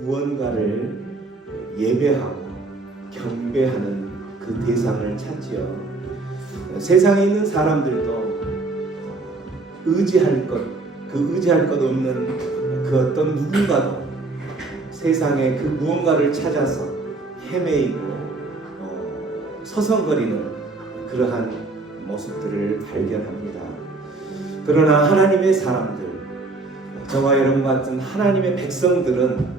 무언가를 예배하고 경배하는 그 대상을 찾지요. 세상에 있는 사람들도 의지할 것 없는 그 어떤 누군가도 세상에 그 무언가를 찾아서 헤매이고 서성거리는 그러한 모습들을 발견합니다. 그러나 하나님의 사람들, 저와 여러분 같은 하나님의 백성들은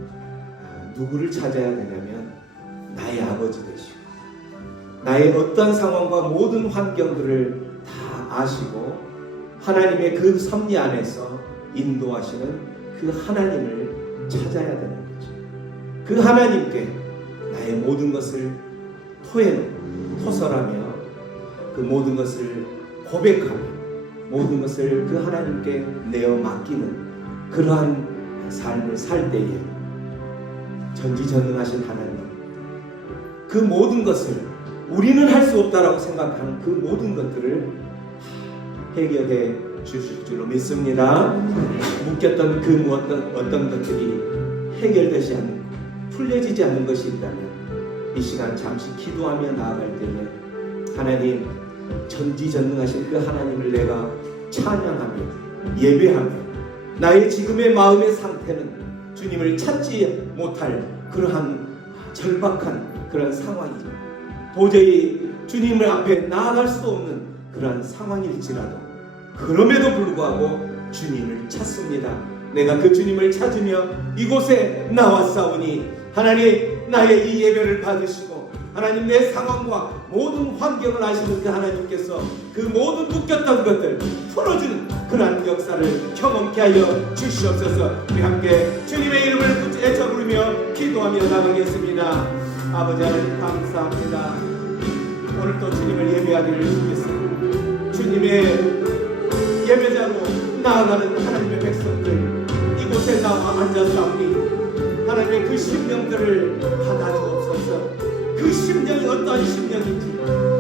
누구를 찾아야 되냐면 나의 아버지 되시고 나의 어떤 상황과 모든 환경들을 다 아시고 하나님의 그 섭리 안에서 인도하시는 그 하나님을 찾아야 되는 거죠. 그 하나님께 나의 모든 것을 토설하며 그 모든 것을 고백하며 모든 것을 그 하나님께 내어 맡기는 그러한 삶을 살 때에 전지전능하신 하나님, 그 모든 것을 우리는 할 수 없다라고 생각하는 그 모든 것들을 해결해 주실 줄로 믿습니다. 묶였던 그 어떤 것들이 해결되지 않는, 풀려지지 않는 것이 있다면 이 시간 잠시 기도하며 나아갈 때에 하나님, 전지전능하신 그 하나님을 내가 찬양하며 예배하며 나의 지금의 마음의 상태는 주님을 찾지 못할 그러한 절박한 그런 상황이죠. 도저히 주님을 앞에 나아갈 수 없는 그러한 상황일지라도 그럼에도 불구하고 주님을 찾습니다. 내가 그 주님을 찾으며 이곳에 나왔사오니 하나님, 나의 이 예배를 받으시고 하나님, 내 상황과 모든 환경을 아시는 그 하나님께서 그 모든 묶였던 것들 풀어주는 그러한 역사를 경험케 하여 주시옵소서. 우리 함께 주님의 이름을 애쳐 부르며 기도하며 나가겠습니다. 아버지 하나님, 감사합니다. 오늘도 주님을 예배하기를 주겠습니다. 주님의 예배자로 나아가는 하나님의 백성들, 이곳에 나와 앉았사오니 하나님의 그 심령들을 받아주옵소서. 그 심령이 어떠한 심령인지,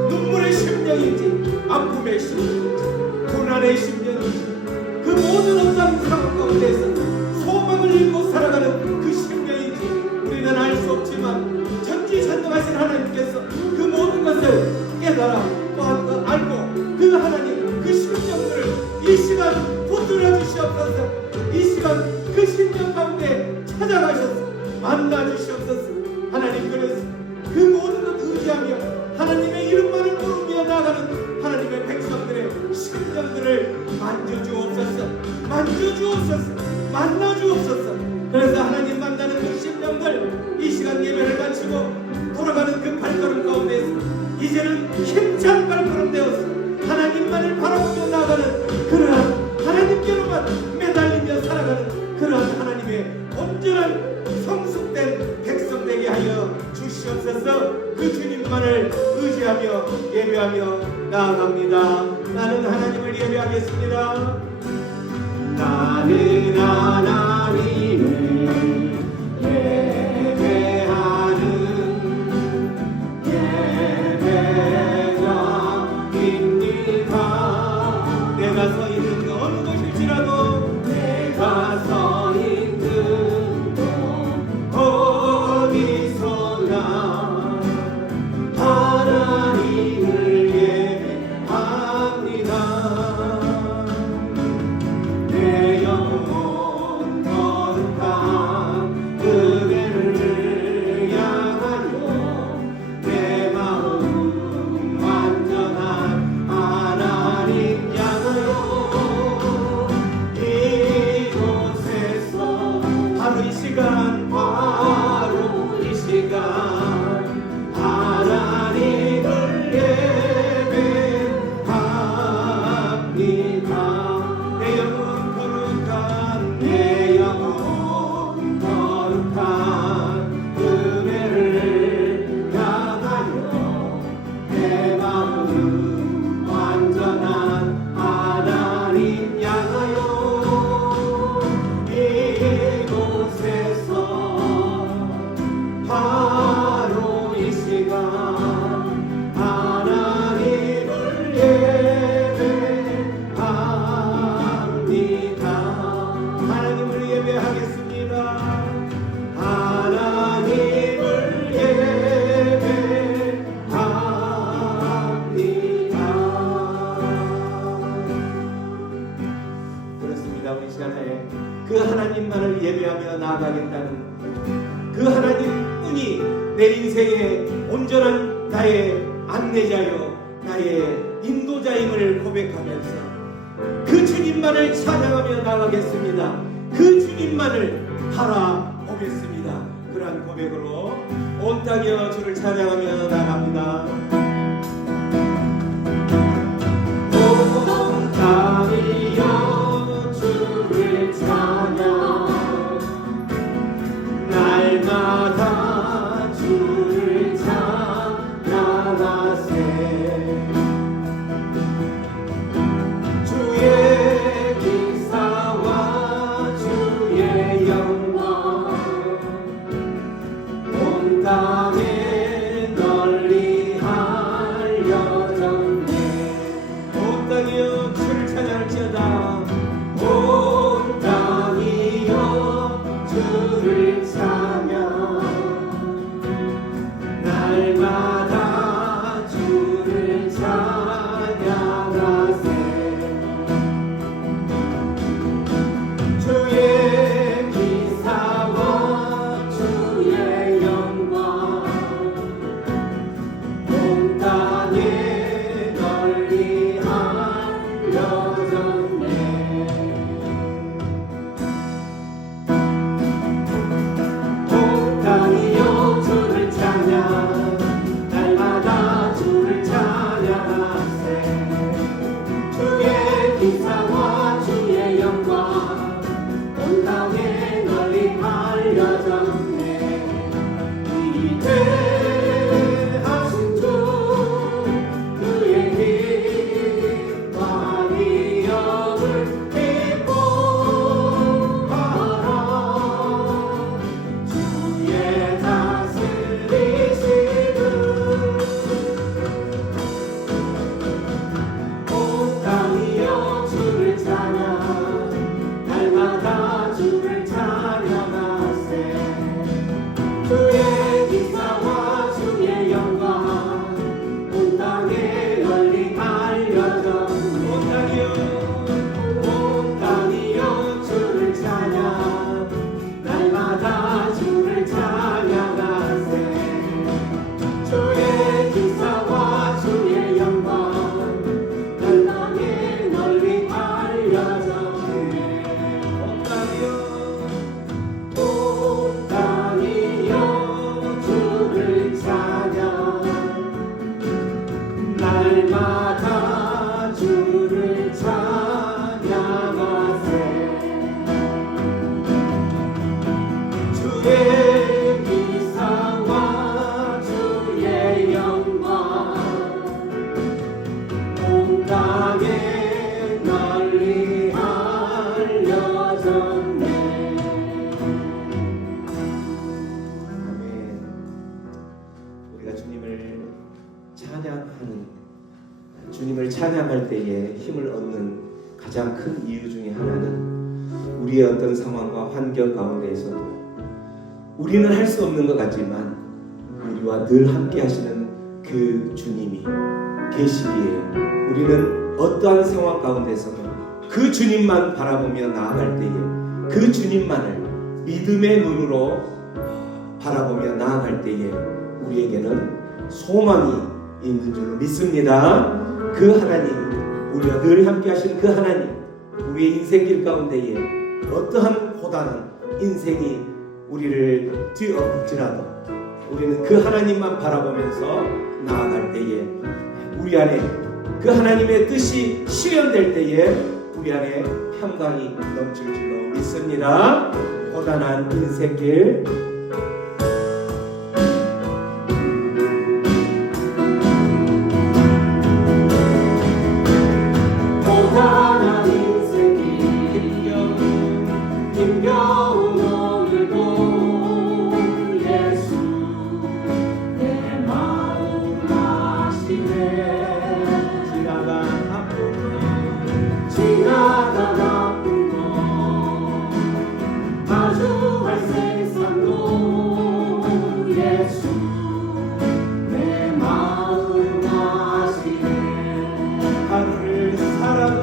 눈물의 심령인지, 아픔의 심령인지, 고난의 심령인지, 그 모든 어떠한 상황 가운데서 소망을 잃고 살아가는 그 심령인지 우리는 알 수 없지만 전지전능하신 하나님께서 그 모든 것을 깨달아 또한 알고 그 하나님, 그 심령들을 이 시간 붙들어 주시옵소서. 이 시간 그 심령 가운데 찾아가셔서 만나 주시옵소서. 하나님, 그래서 그 모든 것 의지하며 하나님의 이름만을 부르며 나아가는 하나님의 백성들의 심령들을 만져주옵소서. 만져주옵소서. 만나주옵소서. 그래서 하나님 만나는 그 심령들, 이 시간 예배를 마치고 돌아가는 그 발걸음 가운데서 이제는 힘찬 발걸음 되어서 하나님만을 바라보며 나아가는 그러한 하나님께로만 매달리며 살아가는 그러한 하나님의 온전한 성숙된 백성 되게 하여 주시옵소서. 그 주님만을 의지하며 예배하며 나아갑니다. 나는 하나님을 예배하겠습니다. 나는 하나님을 예배하는 예배자입니다. 내가 서 있는 그 어느 곳일지라도, 내가 서 있는 어디서나 하나님을 예배합니다. 내 영혼 거룩한 그대를 향하여 내 마음 완전한 하나님 향하여 시간에 그 하나님만을 예배하며 나아가겠다는 그 하나님뿐이 내 인생의 온전한 나의 안내자요 나의 인도자임을 고백하면서 그 주님만을 찬양하며 나가겠습니다. 그 주님만을 바라보겠습니다. 그러한 고백으로 온 땅이여 주를 찬양하며 나갑니다. 온 땅이여 주를 찬양 날마다 주를 찬양하세 주의 기사와 주의 영광 온 땅에 널리 알려졌네. 온 땅이여 주를 찬양할지어다. 온 땅이여 주를 찬양 날마다 주를 찬양하세 주의 기사와 주의 영광 온 땅에 널리 알려졌네. 온 땅이여 주를 찬양 날마다 주를 찬양하세 주의 기사와 주의 영광 온 땅에 널리 알려졌네. 위대하신 주 그의 기뻐한 이름을 기뻐하라 주의 다스리시는 온 땅이여 주를 찬양 날마다 주를 찬양하세 주의 기사와 주의 영광 온 땅에 널리 알려졌네. 온 땅이여 주를 찬양 날마다 주를 찬양하세 주의 기사와 주의 영광 온 땅에 널리 알려졌네. 온 땅이여 주를 찬양 날마다 주를 찬양하세 주의 기사와 주의 영광 온 땅에 널리 알려졌네. 아멘. 우리가 주님을 찬양할 때에 힘을 얻는 가장 큰 이유 중에 하나는 우리의 어떤 상황과 환경 가운데에서도 우리는 할 수 없는 것 같지만 우리와 늘 함께 하시는 그 주님이 계시기에 우리는 어떠한 상황 가운데서는 그 주님만 바라보며 나아갈 때에 그 주님만을 믿음의 눈으로 바라보며 나아갈 때에 우리에게는 소망이 있는 줄로 믿습니다. 그 하나님, 우리와 늘 함께 하시는 그 하나님, 우리의 인생길 가운데에 어떠한 고단한 인생이 우리를 뒤엎을지라도 우리는 그 하나님만 바라보면서 나아갈 때에 우리 안에 그 하나님의 뜻이 실현될 때에 우리 안에 평강이 넘칠 줄로 믿습니다. 고단한 인생길 힘겨운 오늘도 예수 내 마음 아시네. 지나간 아픈 것 마주할 세상도 예수 내 마음 아시네. 하루를 살아도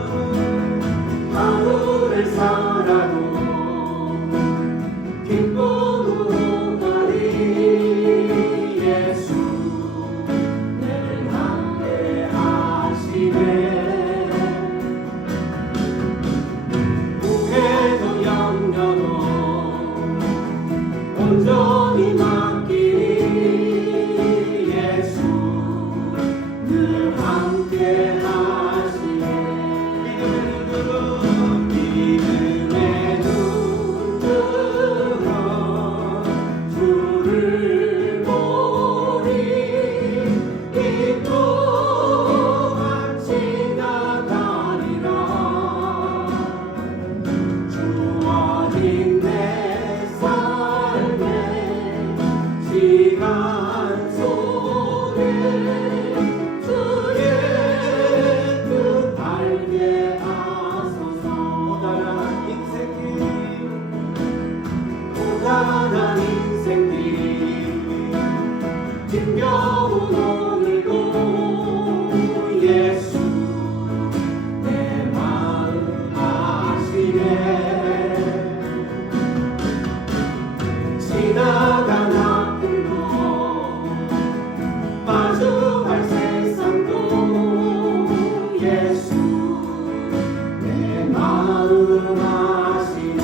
마음하시네.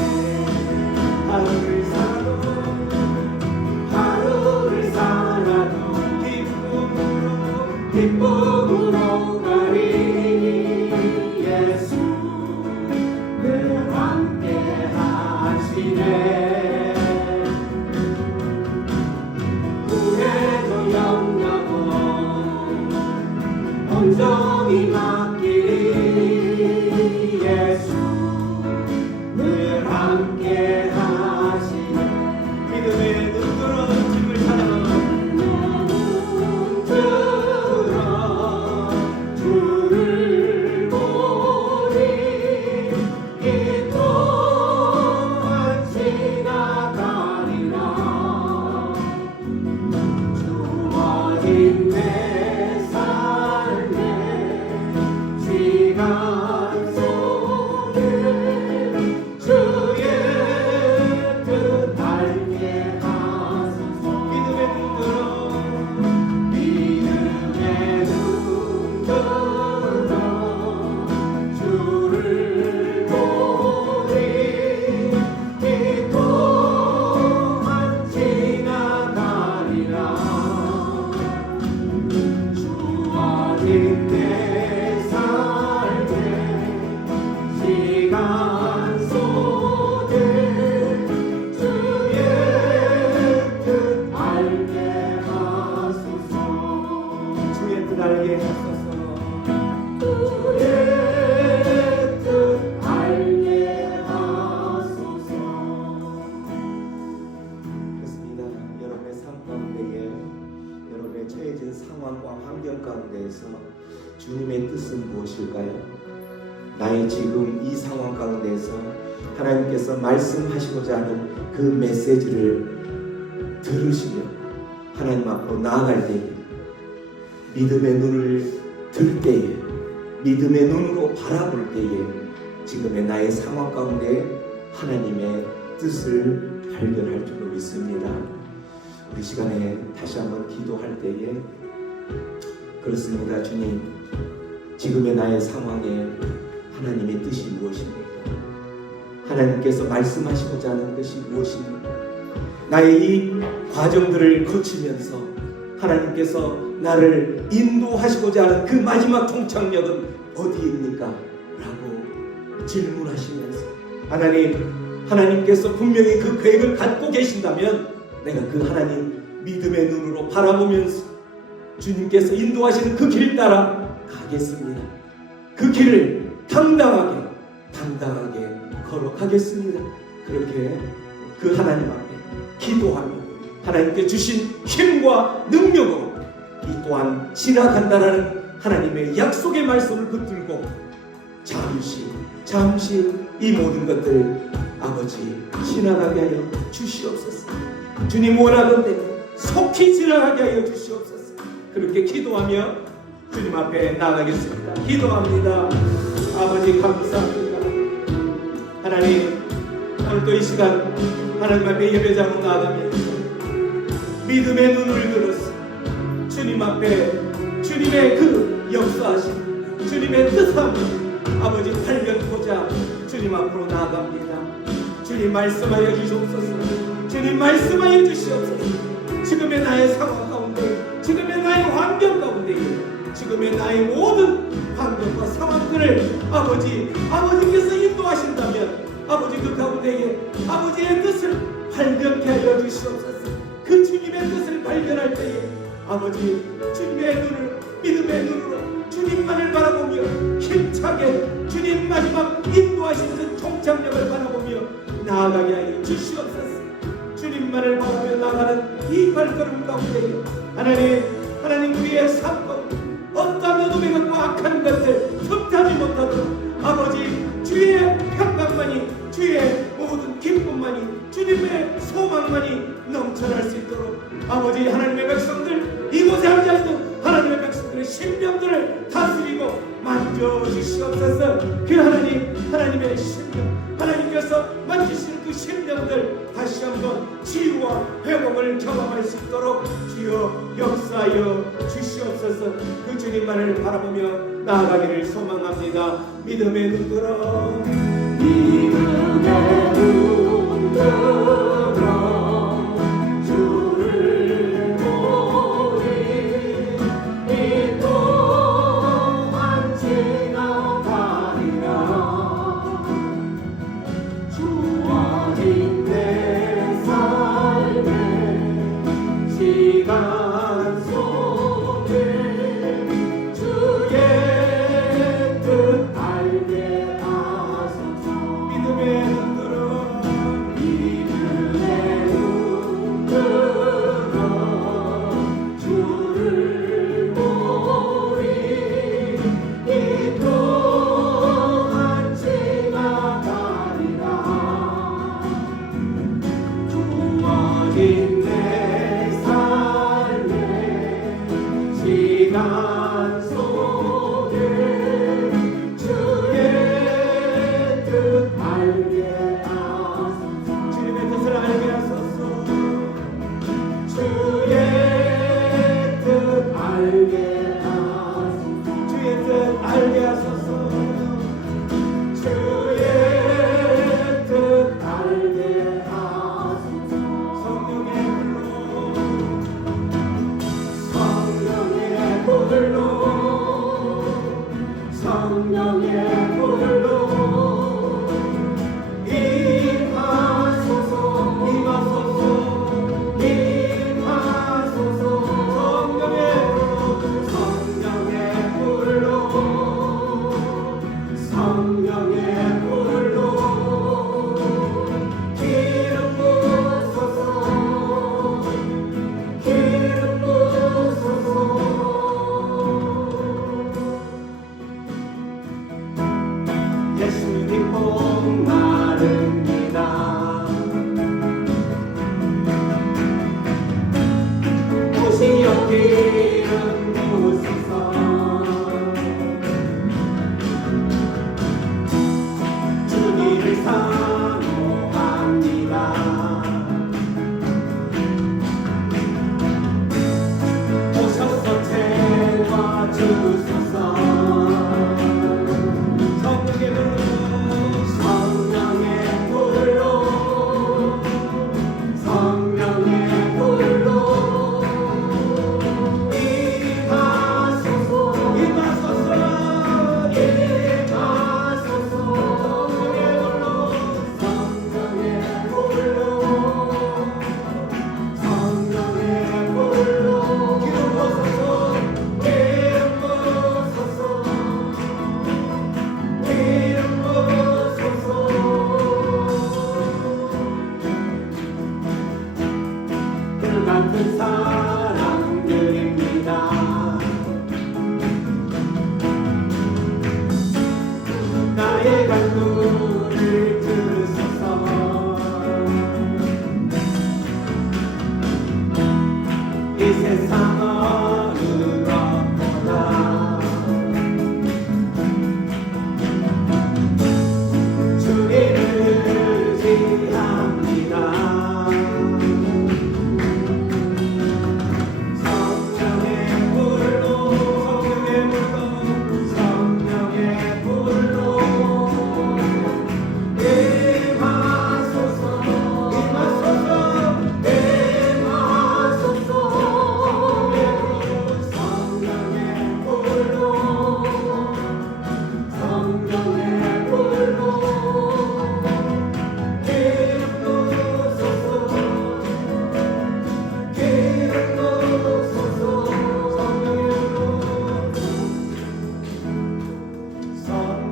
하루를 살아도 기쁨으로 가리. 예수 늘 함께 하시네. 후회도 영영은 온전히 맡기리. 예수 늘 함께 하시네. 믿음의 눈 들어 주님을 찬양하며 들어 주를 보리. 이 또한 지나가리라. 주어진 내 삶의 시간 속에 주의 뜻 알게 하소서. 믿음의 눈 들어 믿음의 눈 들어 주를 보리. 이 또한 지나가리라. 주어진 내 삶의 시간 속에 주의 뜻 알게 하소서. 주의 뜻 알게 하소서. 주의 뜻 알게 하소서. 그렇습니다. 여러분의 삶 가운데에 여러분의 처해진 상황과 환경 가운데에서 주님의 뜻은 무엇일까요? 나의 지금 이 상황 가운데에서 하나님께서 말씀하시고자 하는 그 메시지를 들으시며 하나님 앞으로 나아갈 때에 믿음의 눈을 들 때에 믿음의 눈으로 바라볼 때에 지금의 나의 상황 가운데 하나님의 뜻을 발견할 줄로 믿습니다. 우리 시간에 다시 한번 기도할 때에 그렇습니다. 주님, 지금의 나의 상황에 하나님의 뜻이 무엇입니까? 하나님께서 말씀하시고자 하는 것이 무엇입니까? 나의 이 과정들을 거치면서 하나님께서 나를 인도하시고자 하는 그 마지막 종착역은 어디입니까? 라고 질문하시면서 하나님께서 분명히 그 계획을 갖고 계신다면 내가 그 하나님 믿음의 눈으로 바라보면서 주님께서 인도하시는 그 길 따라 가겠습니다. 그 길을 당당하게 걸어가겠습니다. 그렇게 그 하나님 앞에 기도하며 하나님께 주신 힘과 능력으로 이 또한 지나간다라는 하나님의 약속의 말씀을 붙들고 잠시 이 모든 것들 아버지 지나가게 하여 주시옵소서. 주님 원하건대 속히 지나가게 하여 주시옵소서. 그렇게 기도하며 주님 앞에 나가겠습니다. 기도합니다. 아버지 감사합니다. 하나님, 오늘도 이 시간 하나님 앞에 예배자로 나아가면서 믿음의 눈을 들었어. 주님 앞에 주님의 그 역사하심, 주님의 뜻함 아버지 발견하고자 주님 앞으로 나아갑니다. 주님 말씀하여 주시옵소서. 주님 말씀하여 주시옵소서. 지금의 나의 상황 가운데, 지금의 나의 환경 가운데, 지금의 나의 모든 환경과 상황들을 아버지께서 인도하신다면 아버지 그 가운데에 아버지의 뜻을 발견케 하여 주시옵소서. 그 주님의 뜻을 발견할 때에 아버지 주님의 눈을 믿음의 눈으로 주님만을 바라보며 힘차게 주님 마지막 인도하신 그 종착역을 바라보며 나아가게 하여 주시옵소서. 주님만을 바라보며 나아가는 이 발걸음 가운데에 하나님 우리의 삶 가운데 어떤 어둠의 것과 악한 것을 틈타지 못하도록 아버지 주의 평강만이 주의 모든 기쁨만이 주님의 소망만이 넘쳐날 수 있도록 아버지 하나님의 백성들 이곳에 앉아있는 하나님의 백성들의 심령들을 다스리고 만져주시옵소서. 그 하나님의 심령 하나님께서 만지시는 그 심령들 다시 한번 치유와 회복을 경험할 수 있도록 주여 역사하여 주시옵소서. 그 주님만을 바라보며 나아가기를 소망합니다. 믿음의 눈 들어 믿음의 눈 들어 주를 보리 이 또한 지나가리라 주어진 내 삶의 시간 속에 주의 뜻 알게 하소서 믿음의 눈 들어 주를 보리 이 또한 지나가리라 주어진 내 삶의 시간 속에 주의 뜻 알게 하소서 주님의 뜻을 알게 하소서 주의 뜻 알게 하소서 주의 뜻 알게 하소서 주의 뜻 알게 하소서 성령의 불로 성령의 불로 임하소서 임하소서 임하소서 성령의 불로 성령의 불로 기름 부으소서 기름 부으소서 예수님 목마릅니다 오시여 기름 부으소서 주님을 사모합니다 오셔서 채워주소서 성령의 불로 성령의 불로 임하소서 임하소서 임하소서 성령의 불로 성령의 불로 기름 부으소서 기름 부으소서 기름 부으소서 불같은 사랑들입니다 나의 간구를 들으소서 이 세상 어느 것보다 주님을 의지합니다 성령의 불로 성령의 불로 임하소서 임하소서 임하소서 성령의 불로 성령의 불로 기름 부으소서 기름 부으소서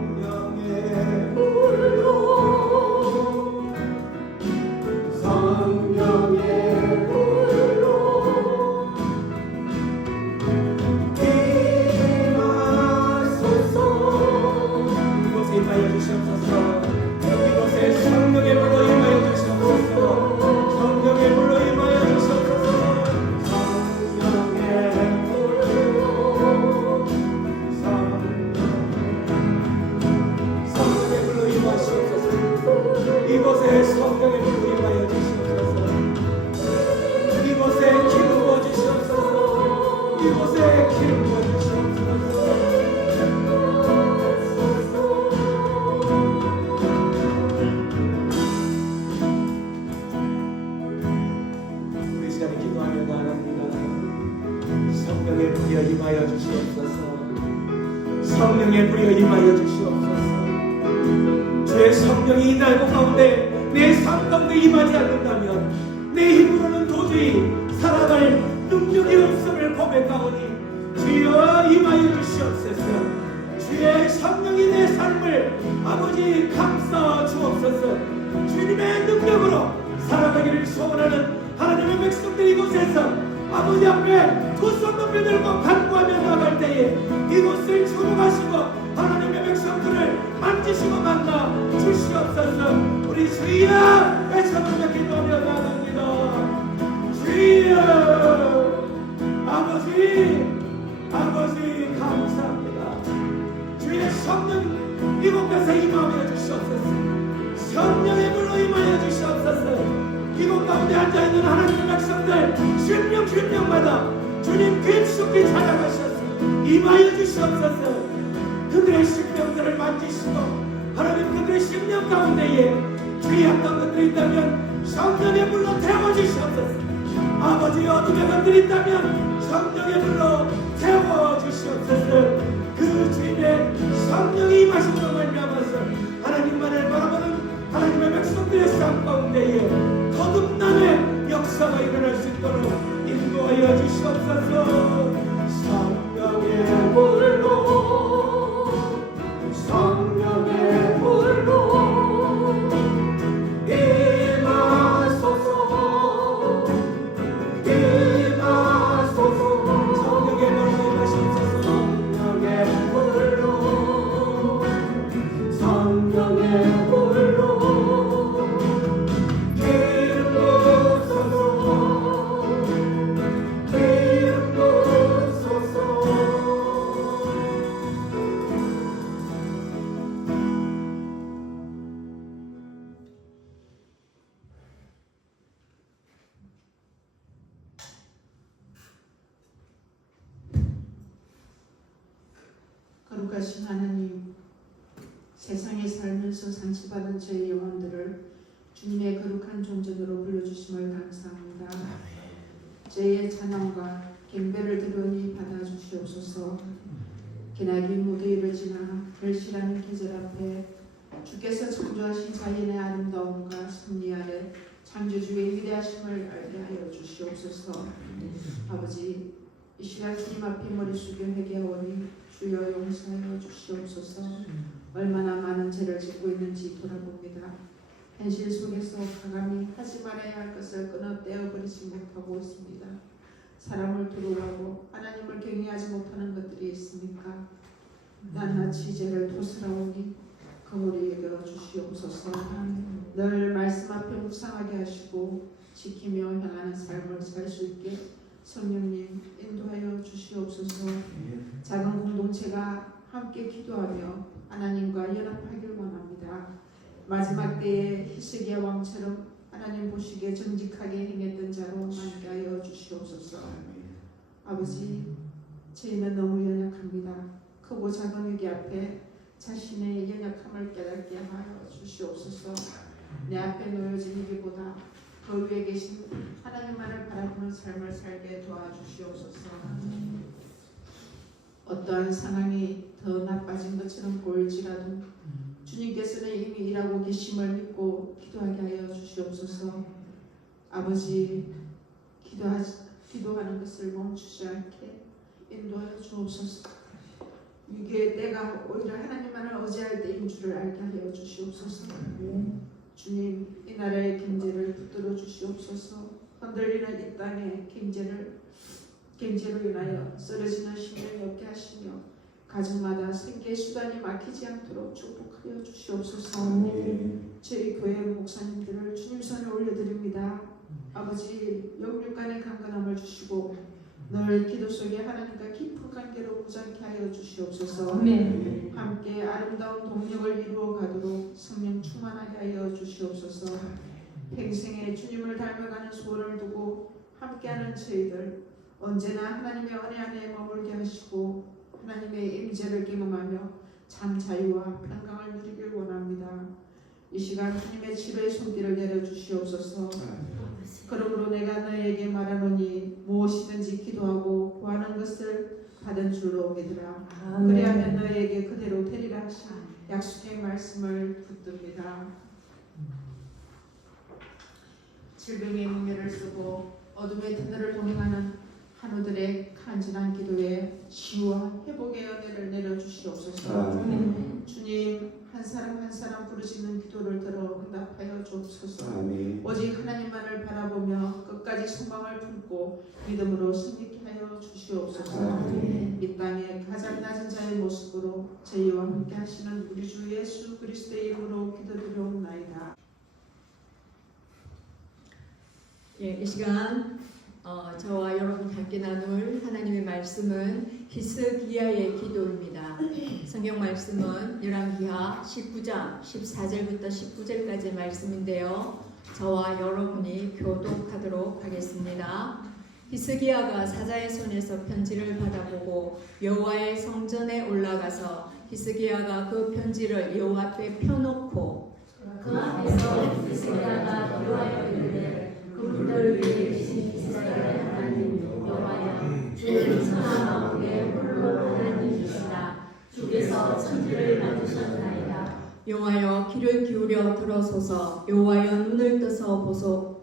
성령의 불로 성령의 불로 임하소서 이곳에 임하여 주시옵소서 이곳에 성령의 불로 임하여 주시옵소서 성령의 불로 임하여 주시옵소서 성령의 불로 성령의 불로 임하시옵소서 이곳에 성령의 불로 임하여 주시옵소서 이곳에 기름 부어주시옵소서 이곳에 기름 부어주시옵소서 성령의 불이 임하여 주시옵소서. 주의 성령이 이 날고 가운데 내 삶 가운데 임하지 않는다면 내 힘으로는 도저히 살아갈 능력이 없음을 고백하오니 주여 임하여 주시옵소서. 주의 성령이 내 삶을 아버지 감싸 주옵소서. 주님의 능력으로 살아가기를 소원하는 하나님의 백성들 이곳에서 아버지 앞에 두 손 높이 들고 간구하며 나갈 때에 이곳을 주목하시고 하나님의 백성들을 만지시고 만나 주시옵소서. 우리 주여 외쳐보며 기도하며 나갑니다. 주여 아버지 감사합니다. 주의 성령 이곳에서 임하여 주시옵소서. 성령의 불로 임하여 주시옵소서. 이곳 가운데 앉아있는 하나님의 백성들 심령마다 주님 깊숙이 찾아가셔서 임하여 주시옵소서. 그들의 심령들을 만지시고 하나님 그들의 심령 가운데에 죄악한 것들이 있다면 성령의 불로 태워주시옵소서. 아버지 어둠의 것들이 있다면 성령의 불로 태워주시옵소서. 그 주님의 성령이 임하심으로 말미암아서 하나님만을 바라보는 하나님의 백성들의 삶 가운데에 거듭남의 역사가 일어날 수 있도록 인도하여 주시옵소서. 성령의 불로 성령의 불로 임하소서. 성령의 불로 임하소서. 성령의 불로 거룩하신 하나님, 세상에 살면서 상처받은 저희 영혼들을 주님의 거룩한 존전으로 불러주심을 감사합니다. 저희의 찬양과 경배를 들으니 받아주시옵소서. 기나긴 무더위를 지나 결실하는 계절 앞에 주께서 창조하신 자연의 아름다움과 섭리 아래 창조주의 위대하심을 알게 하여 주시옵소서. 아버지, 이 시간 주님 앞에 머리 숙여 회개하오니 주여 용서하여 주시옵소서. 얼마나 많은 죄를 짓고 있는지 돌아봅니다. 현실 속에서 과감히 하지 말아야 할 것을 끊어 떼어버리지 못하고 있습니다. 사람을 두려워하고 하나님을 경외하지 못하는 것들이 있습니까? 낱낱이 죄를 토스라오니 거울이 여겨 주시옵소서. 늘 말씀 앞에 묵상하게 하시고 지키며 향하는 삶을 살 수 있게 성령님 인도하여 주시옵소서. 작은 공동체가 함께 기도하며 하나님과 연합하길 원합니다. 마지막 때에 히스기야 왕처럼 하나님 보시기에 정직하게 행했던 자로 만게 하여 주시옵소서. 아버지, 저희는 너무 연약합니다. 크고 작은 위기 앞에 자신의 연약함을 깨닫게 하여 주시옵소서. 내 앞에 놓여진 위기보다 그 위에 계신 하나님만을 바라보는 삶을 살게 도와주시옵소서. 어떠한 상황이 더 나빠진 것처럼 보일지라도 주님께서는 이미 일하고 계심을 믿고 기도하게 하여 주시옵소서. 아버지, 기도하는 것을 멈추지 않게 인도하여 주옵소서. 위기의 때가 오히려 하나님만을 의지할 때인 줄을 알게 하여 주시옵소서. 주님, 이 나라의 경제를 붙들어 주시옵소서. 흔들리는 이 땅의 경제로 인하여 쓰러지는 심령이 없게 하시며 가정마다 생계 수단이 막히지 않도록 축복하여 주시옵소서. 저희 교회 목사님들을 주님 손에 올려드립니다. 아버지, 영육간의 강건함을 주시고 늘 기도 속에 하나님과 깊은 관계로 무장케 하여 주시옵소서. 함께 아름다운 동력을 이루어 가도록 성령 충만하게 하여 주시옵소서. 평생에 주님을 닮아가는 소원을 두고 함께하는 저희들 언제나 하나님의 은혜 안에 머물게 하시고 하나님의 임재를 경험하며 참 자유와 평강을 누리길 원합니다. 이 시간 주님의 치료의 손길을 내려 주시옵소서. 그러므로 내가 너에게 말하노니 무엇이든지 기도하고 구하는 것을 받은 줄로 믿으라. 그리하면 너에게 그대로 되리라 하신 약속의 말씀을 붙듭니다. 질병의 문제를 쓰고 어둠의 터널을 동행하는 한우들의 간절한 기도에 치유와 회복의 은혜를 내려주시옵소서. 주님, 한 사람 한 사람 부르시는 기도를 들어 응답하여 주옵소서. 아멘. 오직 하나님만을 바라보며 끝까지 소망을 품고 믿음으로 승리케 하여 주시옵소서. 아멘. 이 땅의 가장 낮은 자의 모습으로 저희와 함께 하시는 우리 주 예수 그리스도의 이름으로 기도드리옵나이다. 예, 이 시간 저와 여러분 함께 나눌 하나님의 말씀은 히스기야의 기도입니다. 성경 말씀은 열왕기하 19장 14절부터 19절까지의 말씀인데요. 저와 여러분이 교독하도록 하겠습니다. 히스기야가 사자의 손에서 편지를 받아보고 여호와의 성전에 올라가서 히스기야가 그 편지를 여호와 앞에 펴놓고 그 앞에서 히스기야가 기도하여 이르되 그분들 위에 계신 이스라엘 하나님 여호와여 주의 선한 마음에 홀로 하나님이시라. 주께서 천지를 만드셨나이다. 여호와여 귀를 기울여 들어소서. 여호와여 눈을 떠서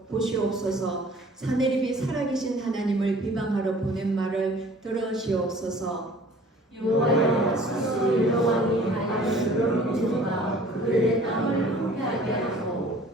보시옵소서. 사내립이 살아계신 하나님을 비방하러 보낸 말을 들으시옵소서. 여호와여 스스로 여호와니 하나님 그런 민족과 그들의 땅을 후회하게 하고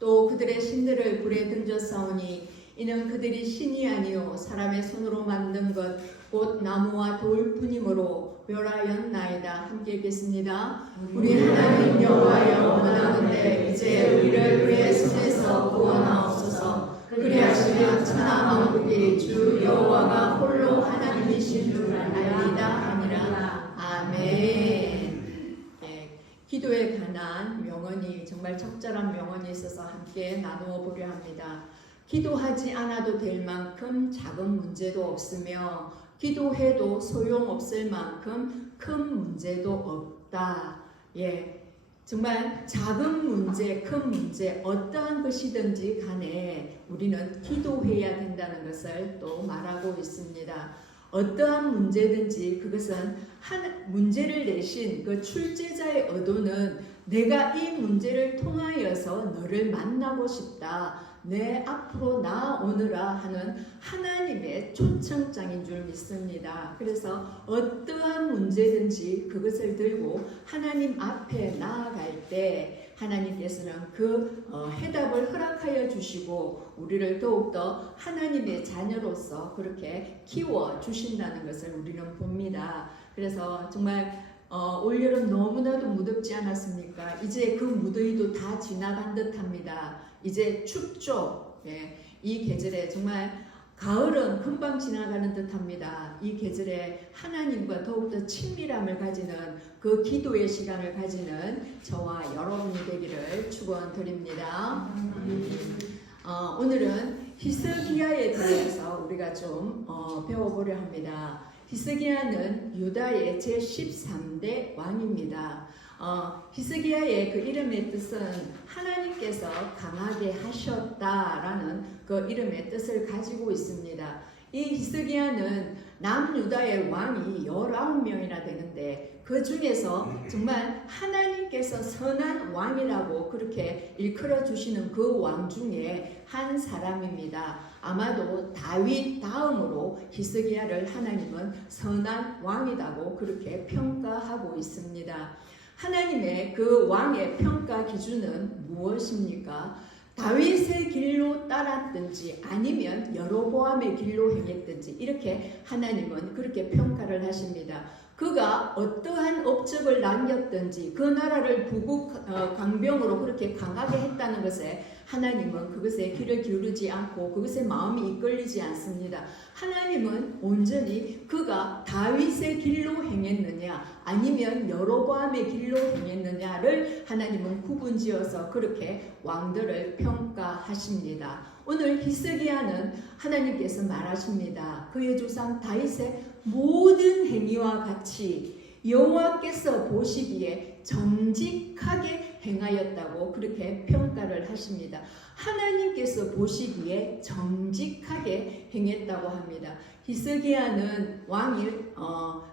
또 그들의 신들을 불에 던졌사오니 이는 그들이 신이 아니요 사람의 손으로 만든 것 곧 나무와 돌뿐이므로 멸하였나이다. 함께 읽겠습니다. 우리 하나님 여호와여 원하건대 이제 우리를 그의 손에서 구원하옵소서. 그리하시면 천하 만국이 주 여호와가 홀로 하나님이신 줄 알리이다 하니라. 아멘. 네, 기도에 관한 명언이 정말 적절한 명언이 있어서 함께 나누어 보려 합니다. 기도하지 않아도 될 만큼 작은 문제도 없으며 기도해도 소용없을 만큼 큰 문제도 없다. 예, 정말 작은 문제, 큰 문제 어떠한 것이든지 간에 우리는 기도해야 된다는 것을 또 말하고 있습니다. 어떠한 문제든지 그것은 한 문제를 내신 그 출제자의 의도는 내가 이 문제를 통하여서 너를 만나고 싶다. 내 앞으로 나오느라 하는 하나님의 초청장인 줄 믿습니다. 그래서 어떠한 문제든지 그것을 들고 하나님 앞에 나아갈 때 하나님께서는 그 해답을 허락하여 주시고 우리를 더욱더 하나님의 자녀로서 그렇게 키워 주신다는 것을 우리는 봅니다. 그래서 정말 올여름 너무나도 무덥지 않았습니까? 이제 그 무더위도 다 지나간 듯합니다. 이제 춥죠. 예, 이 계절에 정말 가을은 금방 지나가는 듯합니다. 이 계절에 하나님과 더욱더 친밀함을 가지는 그 기도의 시간을 가지는 저와 여러분이 되기를 축원드립니다. 오늘은 히스기야에 대해서 우리가 좀 배워보려 합니다. 히스기야는 유다의 제13대 왕입니다. 히스기야의 그 이름의 뜻은 하나님께서 강하게 하셨다라는 그 이름의 뜻을 가지고 있습니다. 이 히스기야는 남유다의 왕이 19명이나 되는데 그 중에서 정말 하나님께서 선한 왕이라고 그렇게 일컬어 주시는 그 왕 중에 한 사람입니다. 아마도 다윗 다음으로 히스기야를 하나님은 선한 왕이라고 그렇게 평가하고 있습니다. 하나님의 그 왕의 평가 기준은 무엇입니까? 다윗의 길로 따랐든지 아니면 여로보암의 길로 행했든지 이렇게 하나님은 그렇게 평가를 하십니다. 그가 어떠한 업적을 남겼든지 그 나라를 부국 강병으로 그렇게 강하게 했다는 것에 하나님은 그것에 귀를 기울이지 않고 그것에 마음이 이끌리지 않습니다. 하나님은 온전히 그가 다윗의 길로 행했느냐 아니면 여로보암의 길로 행했느냐를 하나님은 구분지어서 그렇게 왕들을 평가하십니다. 오늘 히스기야는 하나님께서 말하십니다. 그의 조상 다윗의 모든 행위와 같이 여호와께서 보시기에 정직하게 행하였다고 그렇게 평가를 하십니다. 하나님께서 보시기에 정직하게 행했다고 합니다. 히스기야는 왕이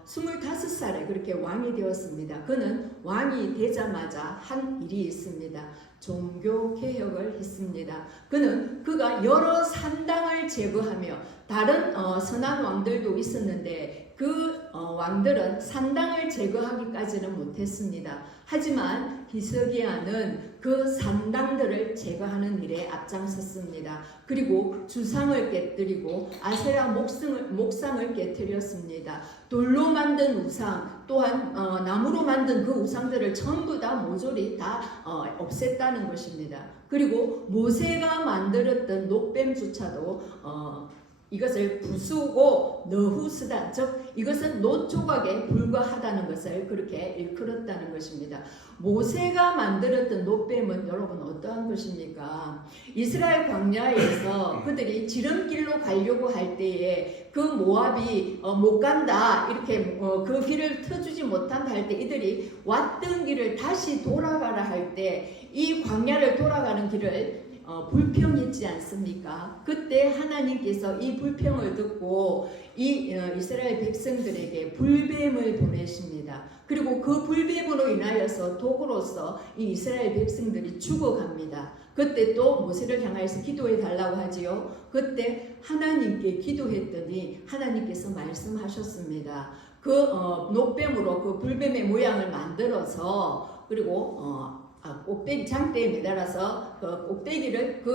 25살에 그렇게 왕이 되었습니다. 그는 왕이 되자마자 한 일이 있습니다. 종교 개혁을 했습니다. 그가 여러 산당을 제거하며 다른 선한 왕들도 있었는데 그 왕들은 산당을 제거하기까지는 못했습니다. 하지만 히스기야는 그 산당들을 제거하는 일에 앞장섰습니다. 그리고 주상을 깨뜨리고 아세라 목상을 깨뜨렸습니다. 돌로 만든 우상 또한 나무로 만든 그 우상들을 전부 다 모조리 다 없앴다는 것입니다. 그리고 모세가 만들었던 놋뱀조차도 이것을 부수고 너후스다, 즉 이것은 놋 조각에 불과하다는 것을 그렇게 일컬었다는 것입니다. 모세가 만들었던 놋뱀은 여러분 어떠한 것입니까? 이스라엘 광야에서 그들이 지름길로 가려고 할 때에 그 모압이 못 간다 이렇게 그 길을 터주지 못한다 할 때 이들이 왔던 길을 다시 돌아가라 할 때 이 광야를 돌아가는 길을 불평했지 않습니까? 그때 하나님께서 이 불평을 듣고 이 이스라엘 백성들에게 불뱀을 보내십니다. 그리고 그 불뱀으로 인하여서 독으로서 이 이스라엘 백성들이 죽어갑니다. 그때 또 모세를 향하여서 기도해 달라고 하지요. 그때 하나님께 기도했더니 하나님께서 말씀하셨습니다. 그 놋뱀으로 그 불뱀의 모양을 만들어서 그리고 꼭대기 장대에 매달아서 그 꼭대기를 그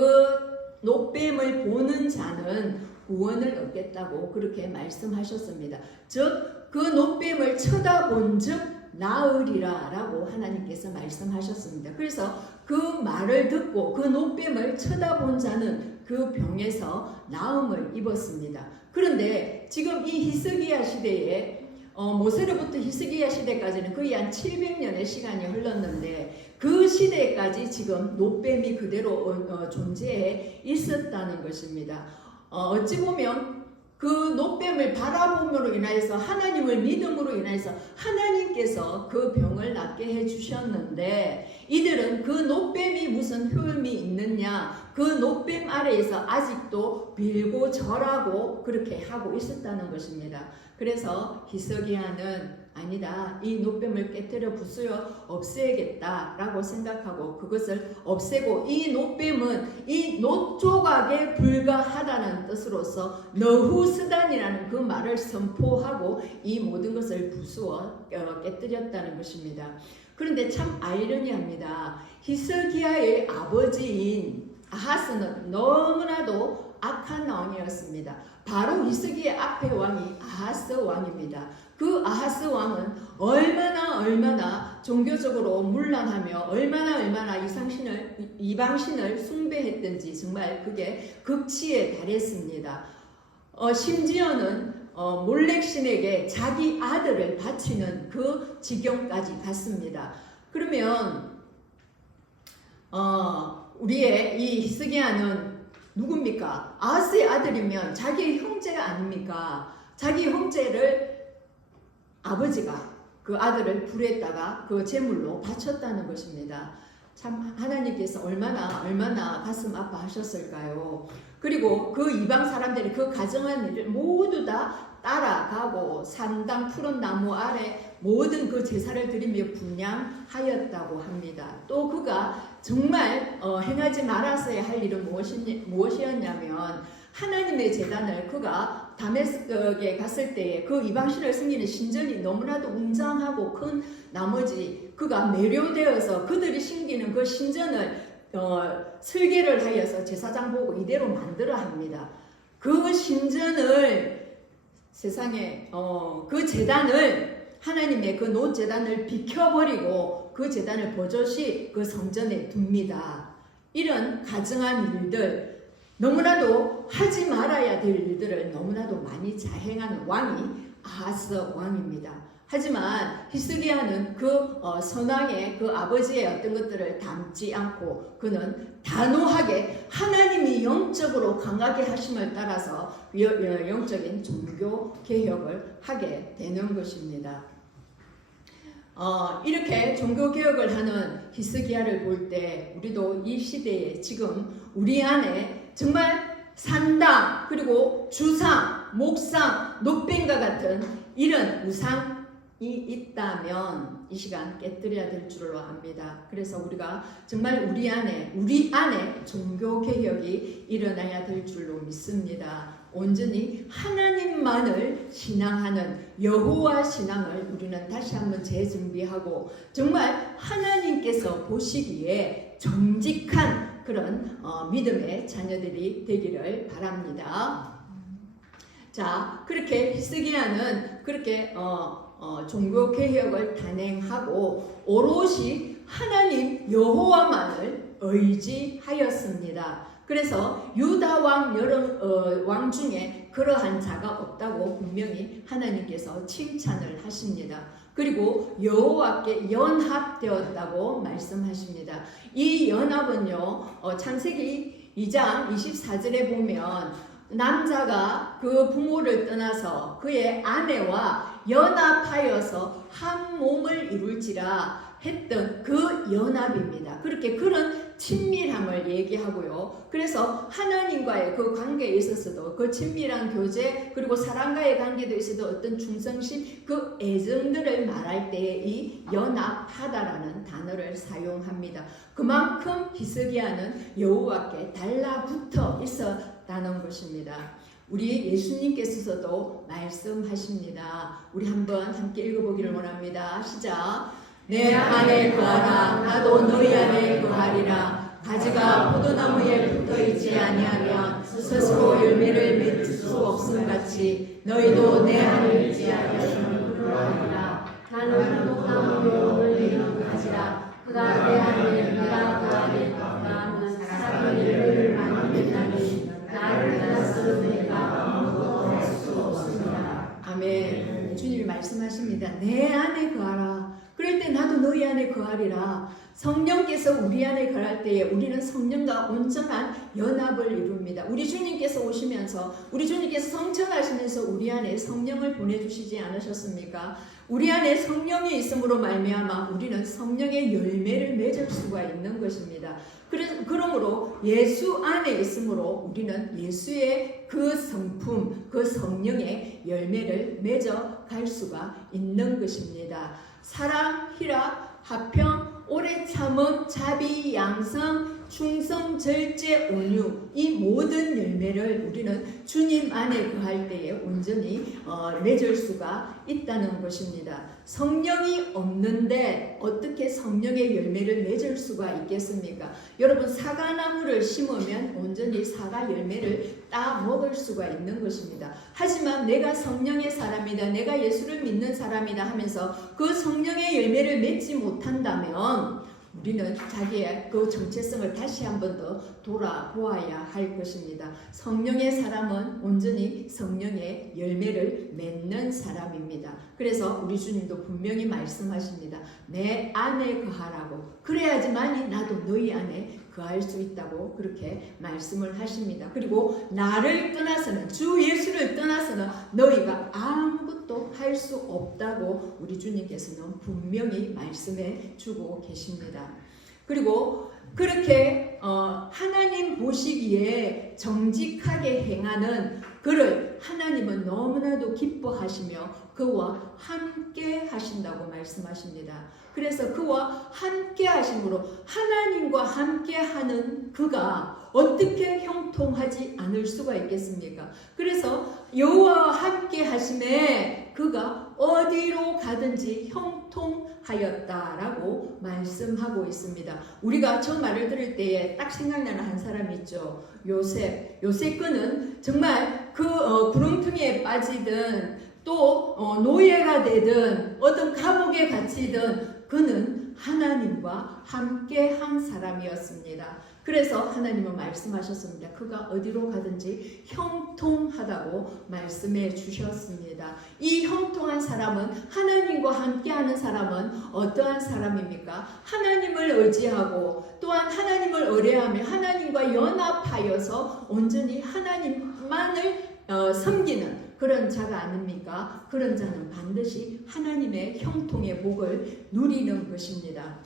놋뱀을 보는 자는 구원을 얻겠다고 그렇게 말씀하셨습니다. 즉 그 놋뱀을 쳐다본 즉 나으리라 라고 하나님께서 말씀하셨습니다. 그래서 그 말을 듣고 그 놋뱀을 쳐다본 자는 그 병에서 나음을 입었습니다. 그런데 지금 이 히스기야 시대에 모세로부터 히스기야 시대까지는 거의 한 700년의 시간이 흘렀는데 그 시대까지 지금 놋뱀이 그대로 존재해 있었다는 것입니다. 어찌 보면 그 놋뱀을 바라봄으로 인하여서 하나님을 믿음으로 인하여서 하나님께서 그 병을 낫게 해주셨는데 이들은 그 놋뱀이 무슨 효험이 있느냐 그 놋뱀 아래에서 아직도 빌고 절하고 그렇게 하고 있었다는 것입니다. 그래서 히스기야는 아니다. 이 놋뱀을 깨뜨려 부수어 없애야겠다라고 생각하고 그것을 없애고 이 놋뱀은 이 놋 조각에 불과하다는 뜻으로서 너후스단이라는 그 말을 선포하고 이 모든 것을 부수어 깨뜨렸다는 것입니다. 그런데 참 아이러니합니다. 히스기야의 아버지인 아하스는 너무나도 악한 왕이었습니다. 바로 히스기야 앞의 왕이 아하스 왕입니다. 그 아하스 왕은 얼마나 종교적으로 문란하며 얼마나 이방신을 숭배했든지 정말 그게 극치에 달했습니다. 심지어는 몰렉신에게 자기 아들을 바치는 그 지경까지 갔습니다. 그러면 우리의 이 히스기야는 누굽니까? 아하스의 아들이면 자기의 형제가 아닙니까? 자기 형제를 아버지가 그 아들을 불에다가 그 제물로 바쳤다는 것입니다. 참 하나님께서 얼마나 가슴 아파하셨을까요? 그리고 그 이방 사람들이 그 가정한 일을 모두 다 따라가고 산당 푸른 나무 아래 모든 그 제사를 드리며 분향하였다고 합니다. 또 그가 정말 행하지 말았어야 할 일은 무엇이었냐면 하나님의 제단을 그가 다메스크에 갔을 때에 그 이방신을 섬기는 신전이 너무나도 웅장하고 큰 나머지 그가 매료되어서 그들이 섬기는 그 신전을 설계를 하여서 제사장 보고 이대로 만들어 합니다. 그 신전을 세상에 그 제단을 하나님의 그 놋 제단을 비켜버리고 그 제단을 버젓이 그 성전에 둡니다. 이런 가증한 일들 너무나도 하지 말아야 될 일들을 너무나도 많이 자행하는 왕이 아하스 왕입니다. 하지만 히스기야는 그 선왕의 그 아버지의 어떤 것들을 담지 않고 그는 단호하게 하나님이 영적으로 강하게 하심을 따라서 영적인 종교 개혁을 하게 되는 것입니다. 이렇게 종교개혁을 하는 히스기야를 볼 때 우리도 이 시대에 지금 우리 안에 정말 산당, 그리고 주상, 목상, 노뱀과 같은 이런 우상이 있다면 이 시간 깨뜨려야 될 줄로 압니다. 그래서 우리가 정말 우리 안에 종교개혁이 일어나야 될 줄로 믿습니다. 온전히 하나님만을 신앙하는 여호와 신앙을 우리는 다시 한번 재준비하고 정말 하나님께서 보시기에 정직한 그런 믿음의 자녀들이 되기를 바랍니다. 자, 그렇게 히스기야는 그렇게 종교 개혁을 단행하고 오롯이 하나님 여호와만을 의지하였습니다. 그래서 유다 왕 중에 그러한 자가 없다고 분명히 하나님께서 칭찬을 하십니다. 그리고 여호와께 연합되었다고 말씀하십니다. 이 연합은요, 창세기 2장 24절에 보면 남자가 그 부모를 떠나서 그의 아내와 연합하여서 한 몸을 이룰지라 했던 그 연합입니다. 그렇게 그런 친밀함을 얘기하고요. 그래서 하나님과의 그 관계에 있어서도 그 친밀한 교제, 그리고 사람과의 관계도 있어도 어떤 충성심, 그 애정들을 말할 때에 이 연합하다라는 단어를 사용합니다. 그만큼 히스기야는 여호와께 달라붙어 있었다는 것입니다. 우리 예수님께서도 말씀하십니다. 우리 한번 함께 읽어보기를 원합니다. 시작. 내 안에 거하라. 나도 너희 안에 거하리라. 가지가 포도나무에 붙어있지 아니하면 스스로 열매를 맺을 수 없음 같이 너희도 내 안에 있지 아니하면 그러하리라. 나는 포도나무로 올리는 가지라. 그가 내 안에 내가 그 안에 거하면 사람이 열매를 많이 맺나니 나를 떠나서는 내가 아무것도 할 수 없습니다. 아멘. 주님이 말씀하십니다. 내 안에 거하라. 그럴 때 나도 너희 안에 거하리라. 성령께서 우리 안에 거할 때에 우리는 성령과 온전한 연합을 이룹니다. 우리 주님께서 오시면서, 우리 주님께서 성천하시면서 우리 안에 성령을 보내주시지 않으셨습니까? 우리 안에 성령이 있음으로 말미암아 우리는 성령의 열매를 맺을 수가 있는 것입니다. 그러므로 예수 안에 있으므로 우리는 예수의 그 성품, 그 성령의 열매를 맺어 갈 수가 있는 것입니다. 사랑, 희락, 화평, 오래 참음, 자비, 양성, 충성, 절제, 온유, 이 모든 열매를 우리는 주님 안에 거할 때에 온전히 맺을 수가 있다는 것입니다. 성령이 없는데 어떻게 성령의 열매를 맺을 수가 있겠습니까? 여러분, 사과나무를 심으면 온전히 사과 열매를 따 먹을 수가 있는 것입니다. 하지만 내가 성령의 사람이다, 내가 예수를 믿는 사람이다 하면서 그 성령의 열매를 맺지 못한다면 우리는 자기의 그 정체성을 다시 한 번 더 돌아보아야 할 것입니다. 성령의 사람은 온전히 성령의 열매를 맺는 사람입니다. 그래서 우리 주님도 분명히 말씀하십니다. 내 안에 거하라고. 그래야지만이 나도 너희 안에 거할 수 있다고 그렇게 말씀을 하십니다. 그리고 나를 떠나서는, 주 예수를 떠나서는 너희가 아무것도 할 수 없다고 우리 주님께서는 분명히 말씀해 주고 계십니다. 그리고 그렇게 하나님 보시기에 정직하게 행하는 그를 하나님은 너무나도 기뻐하시며 그와 함께 하신다고 말씀하십니다. 그래서 그와 함께 하심으로 하나님과 함께 하는 그가 어떻게 형통하지 않을 수가 있겠습니까? 그래서 여호와와 함께 하심에 그가 어디로 가든지 형통하였다라고 말씀하고 있습니다. 우리가 저 말을 들을 때에 딱 생각나는 한 사람이 있죠. 요셉. 요셉 그는 정말 그 구렁텅이에 빠지든 또 노예가 되든 어떤 감옥에 갇히든 그는 하나님과 함께 한 사람이었습니다. 그래서 하나님은 말씀하셨습니다. 그가 어디로 가든지 형통하다고 말씀해 주셨습니다. 이 형통한 사람은, 하나님과 함께하는 사람은 어떠한 사람입니까? 하나님을 의지하고 또한 하나님을 의뢰하며 하나님과 연합하여서 온전히 하나님만을 섬기는 그런 자가 아닙니까? 그런 자는 반드시 하나님의 형통의 복을 누리는 것입니다.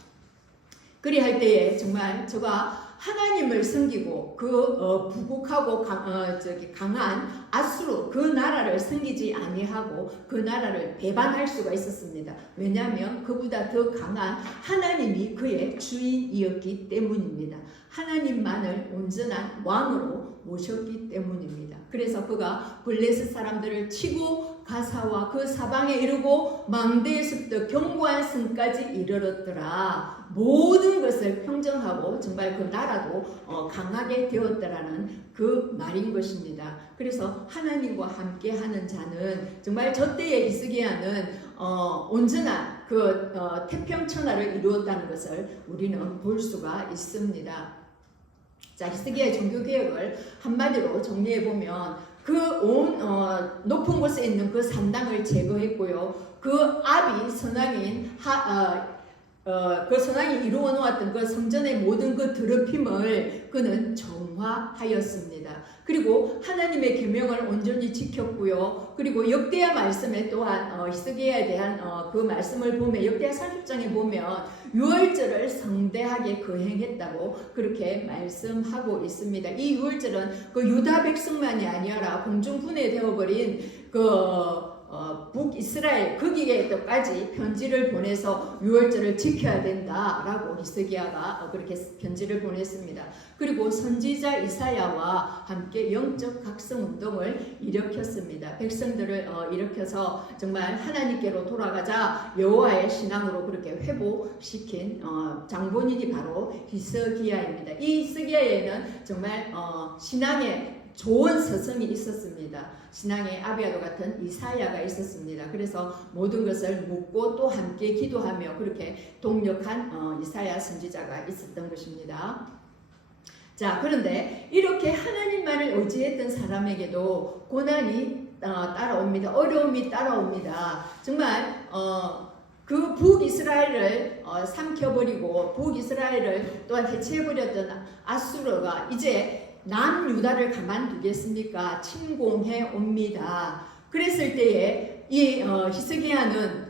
그리할 때에 정말 저가 하나님을 섬기고 그 부국하고 강한 아수르 그 나라를 섬기지 아니하고 그 나라를 배반할 수가 있었습니다. 왜냐하면 그보다 더 강한 하나님이 그의 주인이었기 때문입니다. 하나님만을 온전한 왕으로 모셨기 때문입니다. 그래서 그가 블레셋 사람들을 치고 가사와 그 사방에 이르고 망대에서부터 견고한 성까지 이르렀더라. 모든 것을 평정하고 정말 그 나라도 강하게 되었더라는 그 말인 것입니다. 그래서 하나님과 함께하는 자는 정말 저 때의 히스기야는 온전한 그 태평천하를 이루었다는 것을 우리는 볼 수가 있습니다. 자, 히스기야의 종교개혁을 한마디로 정리해보면 그 온 높은 곳에 있는 그 산당을 제거했고요. 그 아비 선왕인 그 선왕이 이루어 놓았던 그 성전의 모든 그 더럽힘을 그는 정화하였습니다. 그리고 하나님의 계명을 온전히 지켰고요. 그리고 역대하 말씀에 또한 히스기야에 대한 그 말씀을 보면 역대하 30장에 보면 유월절을 성대하게 거행했다고 그렇게 말씀하고 있습니다. 이 유월절은 그 유다 백성만이 아니라 공중분해되어버린 북이스라엘 거기에까지 편지를 보내서 유월절을 지켜야 된다라고 히스기야가 그렇게 편지를 보냈습니다. 그리고 선지자 이사야와 함께 영적 각성 운동을 일으켰습니다. 백성들을 일으켜서 정말 하나님께로 돌아가자 여호와의 신앙으로 그렇게 회복시킨 장본인이 바로 히스기야입니다. 이 히스기야에는 정말 신앙의 좋은 서성이 있었습니다. 신앙의 아비아도 같은 이사야가 있었습니다. 그래서 모든 것을 묻고 또 함께 기도하며 그렇게 동력한 이사야 선지자가 있었던 것입니다. 자, 그런데 이렇게 하나님만을 의지했던 사람에게도 고난이 따라옵니다. 어려움이 따라옵니다. 정말 그 북이스라엘을 삼켜버리고 북이스라엘을 또한 해체해버렸던 아수르가 이제 남유다를 가만두겠습니까? 침공해 옵니다. 그랬을 때에 이 히스기야는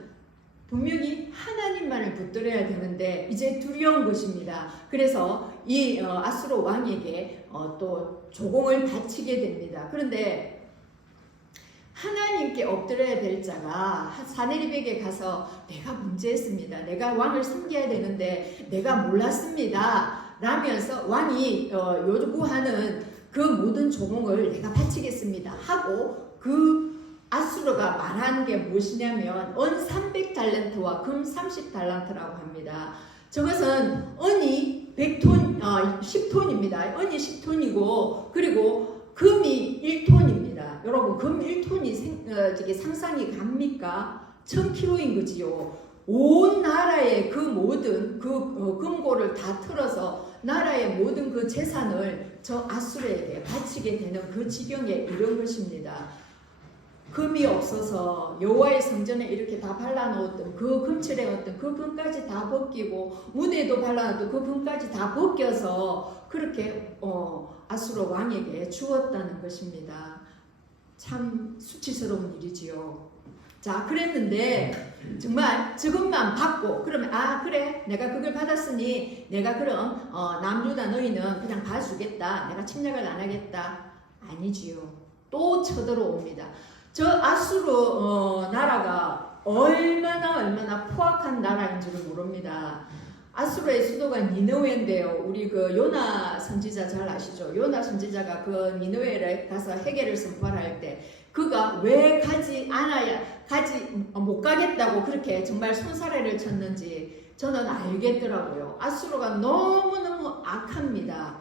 분명히 하나님만을 붙들어야 되는데 이제 두려운 것입니다. 그래서 이 아수르 왕에게 또 조공을 바치게 됩니다. 그런데 하나님께 엎드려야 될 자가 사네립에게 가서 내가 문제했습니다. 내가 왕을 섬겨야 되는데 내가 몰랐습니다. 라면서 왕이 요구하는 그 모든 조공을 내가 바치겠습니다 하고 그 아수르가 말하는 게 무엇이냐면 은 300달란트와 금 30달란트라고 합니다. 저것은 은이 100톤, 10톤입니다. 은이 10톤이고 그리고 금이 1톤입니다. 여러분 금 1톤이 상상이 갑니까? 1000kg인 거지요. 온 나라의 그 모든 그 금고를 다 틀어서 나라의 모든 그 재산을 저 아수르에게 바치게 되는 그 지경에 이른 것입니다. 금이 없어서 여호와의 성전에 이렇게 다 발라놓았던 그 금칠해왔던 그 금까지 다 벗기고 무대도 발라놓았던 그 금까지 다 벗겨서 그렇게 아수르 왕에게 주었다는 것입니다. 참 수치스러운 일이지요. 자, 그랬는데 정말 저것만 받고 그러면 그래 내가 그걸 받았으니 내가 그럼 남유다 너희는 그냥 봐주겠다. 내가 침략을 안 하겠다. 아니지요. 또 쳐들어옵니다. 저 아수르 나라가 얼마나 포악한 나라인 줄을 모릅니다. 아수르의 수도가 니느웨인데요. 우리 그 요나 선지자 잘 아시죠? 요나 선지자가 그 니느웨를 가서 해결을 선포할 때 그가 왜 못 가겠다고 그렇게 정말 손사래를 쳤는지 저는 알겠더라고요. 아수르가 너무너무 악합니다.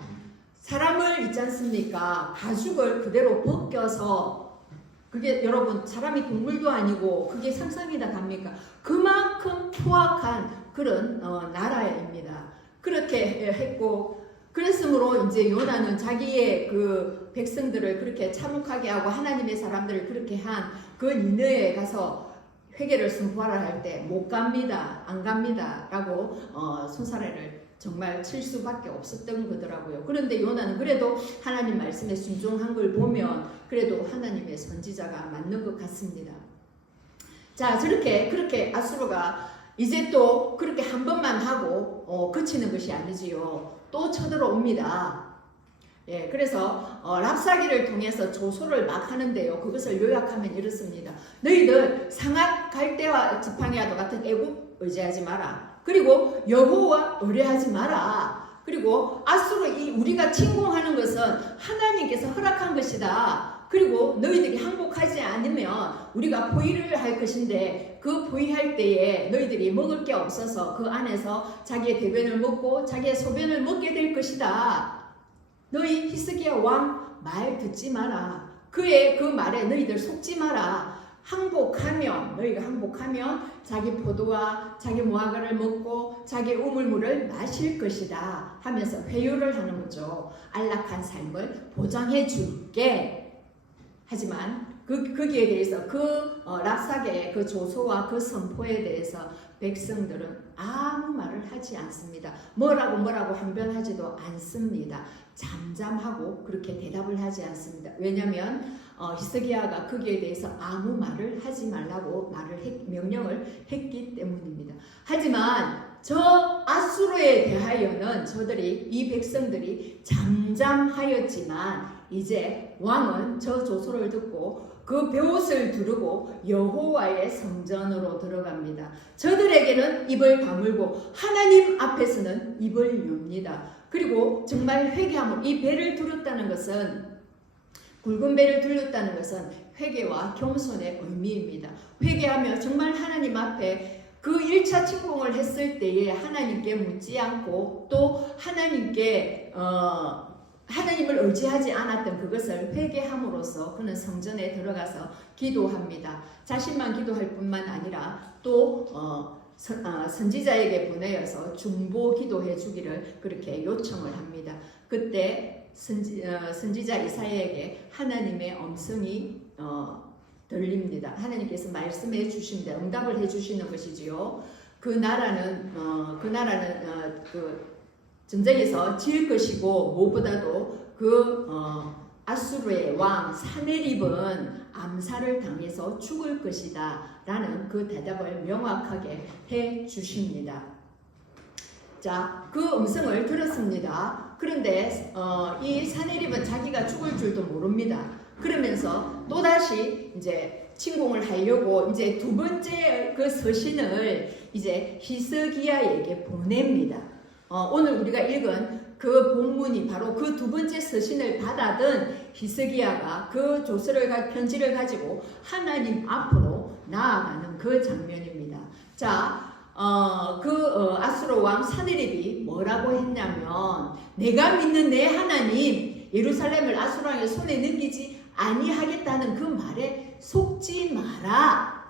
사람을 있지 않습니까? 가죽을 그대로 벗겨서 그게 여러분 사람이 동물도 아니고 그게 상상이다 갑니까? 그만큼 포악한 그런 나라입니다. 그렇게 했고 그랬으므로 이제 요나는 자기의 그 백성들을 그렇게 참혹하게 하고 하나님의 사람들을 그렇게 한 그 니느웨에 가서 회개를 선포하라 할 때 못 갑니다. 안 갑니다. 라고 손사래를 정말 칠 수밖에 없었던 거더라고요. 그런데 요나는 그래도 하나님 말씀에 순종한 걸 보면 그래도 하나님의 선지자가 맞는 것 같습니다. 자, 그렇게 아수르가 이제 또 그렇게 한 번만 하고 그치는 것이 아니지요. 또 쳐들어옵니다. 예, 그래서 랍사기를 통해서 조소를 막 하는데요. 그것을 요약하면 이렇습니다. 너희들 상앗 갈대와 지팡이와도 같은 애굽 의지하지 마라. 그리고 여호와 의뢰하지 마라. 그리고 아수르 우리가 침공하는 것은 하나님께서 허락한 것이다. 그리고 너희들이 항복하지 않으면 우리가 포위를 할 것인데 그 포위할 때에 너희들이 먹을 게 없어서 그 안에서 자기의 대변을 먹고 자기의 소변을 먹게 될 것이다. 너희 히스기야 왕 말 듣지 마라. 그의 그 말에 너희들 속지 마라. 너희가 항복하면 자기 포도와 자기 무화과를 먹고 자기 우물물을 마실 것이다 하면서 회유를 하는 거죠. 안락한 삶을 보장해 줄게. 하지만 거기에 대해서 랍사게의 그 조소와 그 선포에 대해서 백성들은 아무 말을 하지 않습니다. 뭐라고 항변하지도 않습니다. 잠잠하고 그렇게 대답을 하지 않습니다. 왜냐하면 히스기야가 거기에 대해서 아무 말을 하지 말라고 명령을 했기 때문입니다. 하지만 저 아수르에 대하여는 이 백성들이 잠잠하였지만 이제 왕은 저 조소를 듣고 그 벼옷을 두르고 여호와의 성전으로 들어갑니다. 저들에게는 입을 다물고 하나님 앞에서는 입을 엽니다. 그리고 정말 회개함으로 이 배를 두르다는 것은 굵은 배를 둘렀다는 것은 회개와 겸손의 의미입니다. 회개하며 정말 하나님 앞에 그 1차 침공을 했을 때에 하나님께 묻지 않고 또 하나님을 의지하지 않았던 그것을 회개함으로써 그는 성전에 들어가서 기도합니다. 자신만 기도할 뿐만 아니라 또 선지자에게 보내어서 중보 기도해 주기를 그렇게 요청을 합니다. 그때 선지자 이사야에게 하나님의 음성이 들립니다. 하나님께서 말씀해 주십니다. 응답을 해 주시는 것이지요. 그 나라는 전쟁에서 질 것이고 무엇보다도 아수르의 왕 사네립은 암살을 당해서 죽을 것이다 라는 그 대답을 명확하게 해 주십니다. 자, 그 음성을 들었습니다. 그런데 이 사네립은 자기가 죽을 줄도 모릅니다. 그러면서 또다시 이제 침공을 하려고 이제 두 번째 그 서신을 이제 히스기야에게 보냅니다. 오늘 우리가 읽은 그 본문이 바로 그 두 번째 서신을 받아든 히스기야가 그 편지를 가지고 하나님 앞으로 나아가는 그 장면입니다. 자, 아수르 왕 사네립이 뭐라고 했냐면 내가 믿는 내 하나님 예루살렘을 아수르 왕의 손에 넘기지 아니하겠다는 그 말에 속지 마라.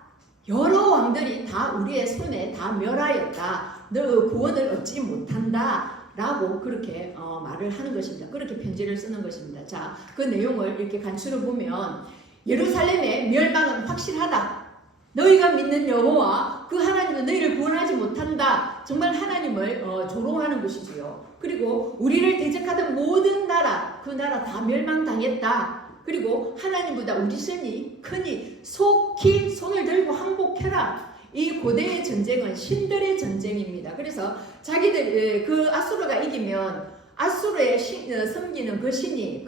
여러 왕들이 다 우리의 손에 다 멸하였다. 너 구원을 얻지 못한다 라고 그렇게 말을 하는 것입니다. 그렇게 편지를 쓰는 것입니다. 자, 그 내용을 이렇게 간추려 보면 예루살렘의 멸망은 확실하다. 너희가 믿는 여호와 그 하나님은 너희를 구원하지 못한다. 정말 하나님을 조롱하는 것이지요. 그리고 우리를 대적하던 모든 나라, 그 나라 다 멸망당했다. 그리고 하나님보다 우리 신이 크니 속히 손을 들고 항복해라. 이 고대의 전쟁은 신들의 전쟁입니다. 그래서 자기들 그 아수르가 이기면 아수르의 섬기는 그 신이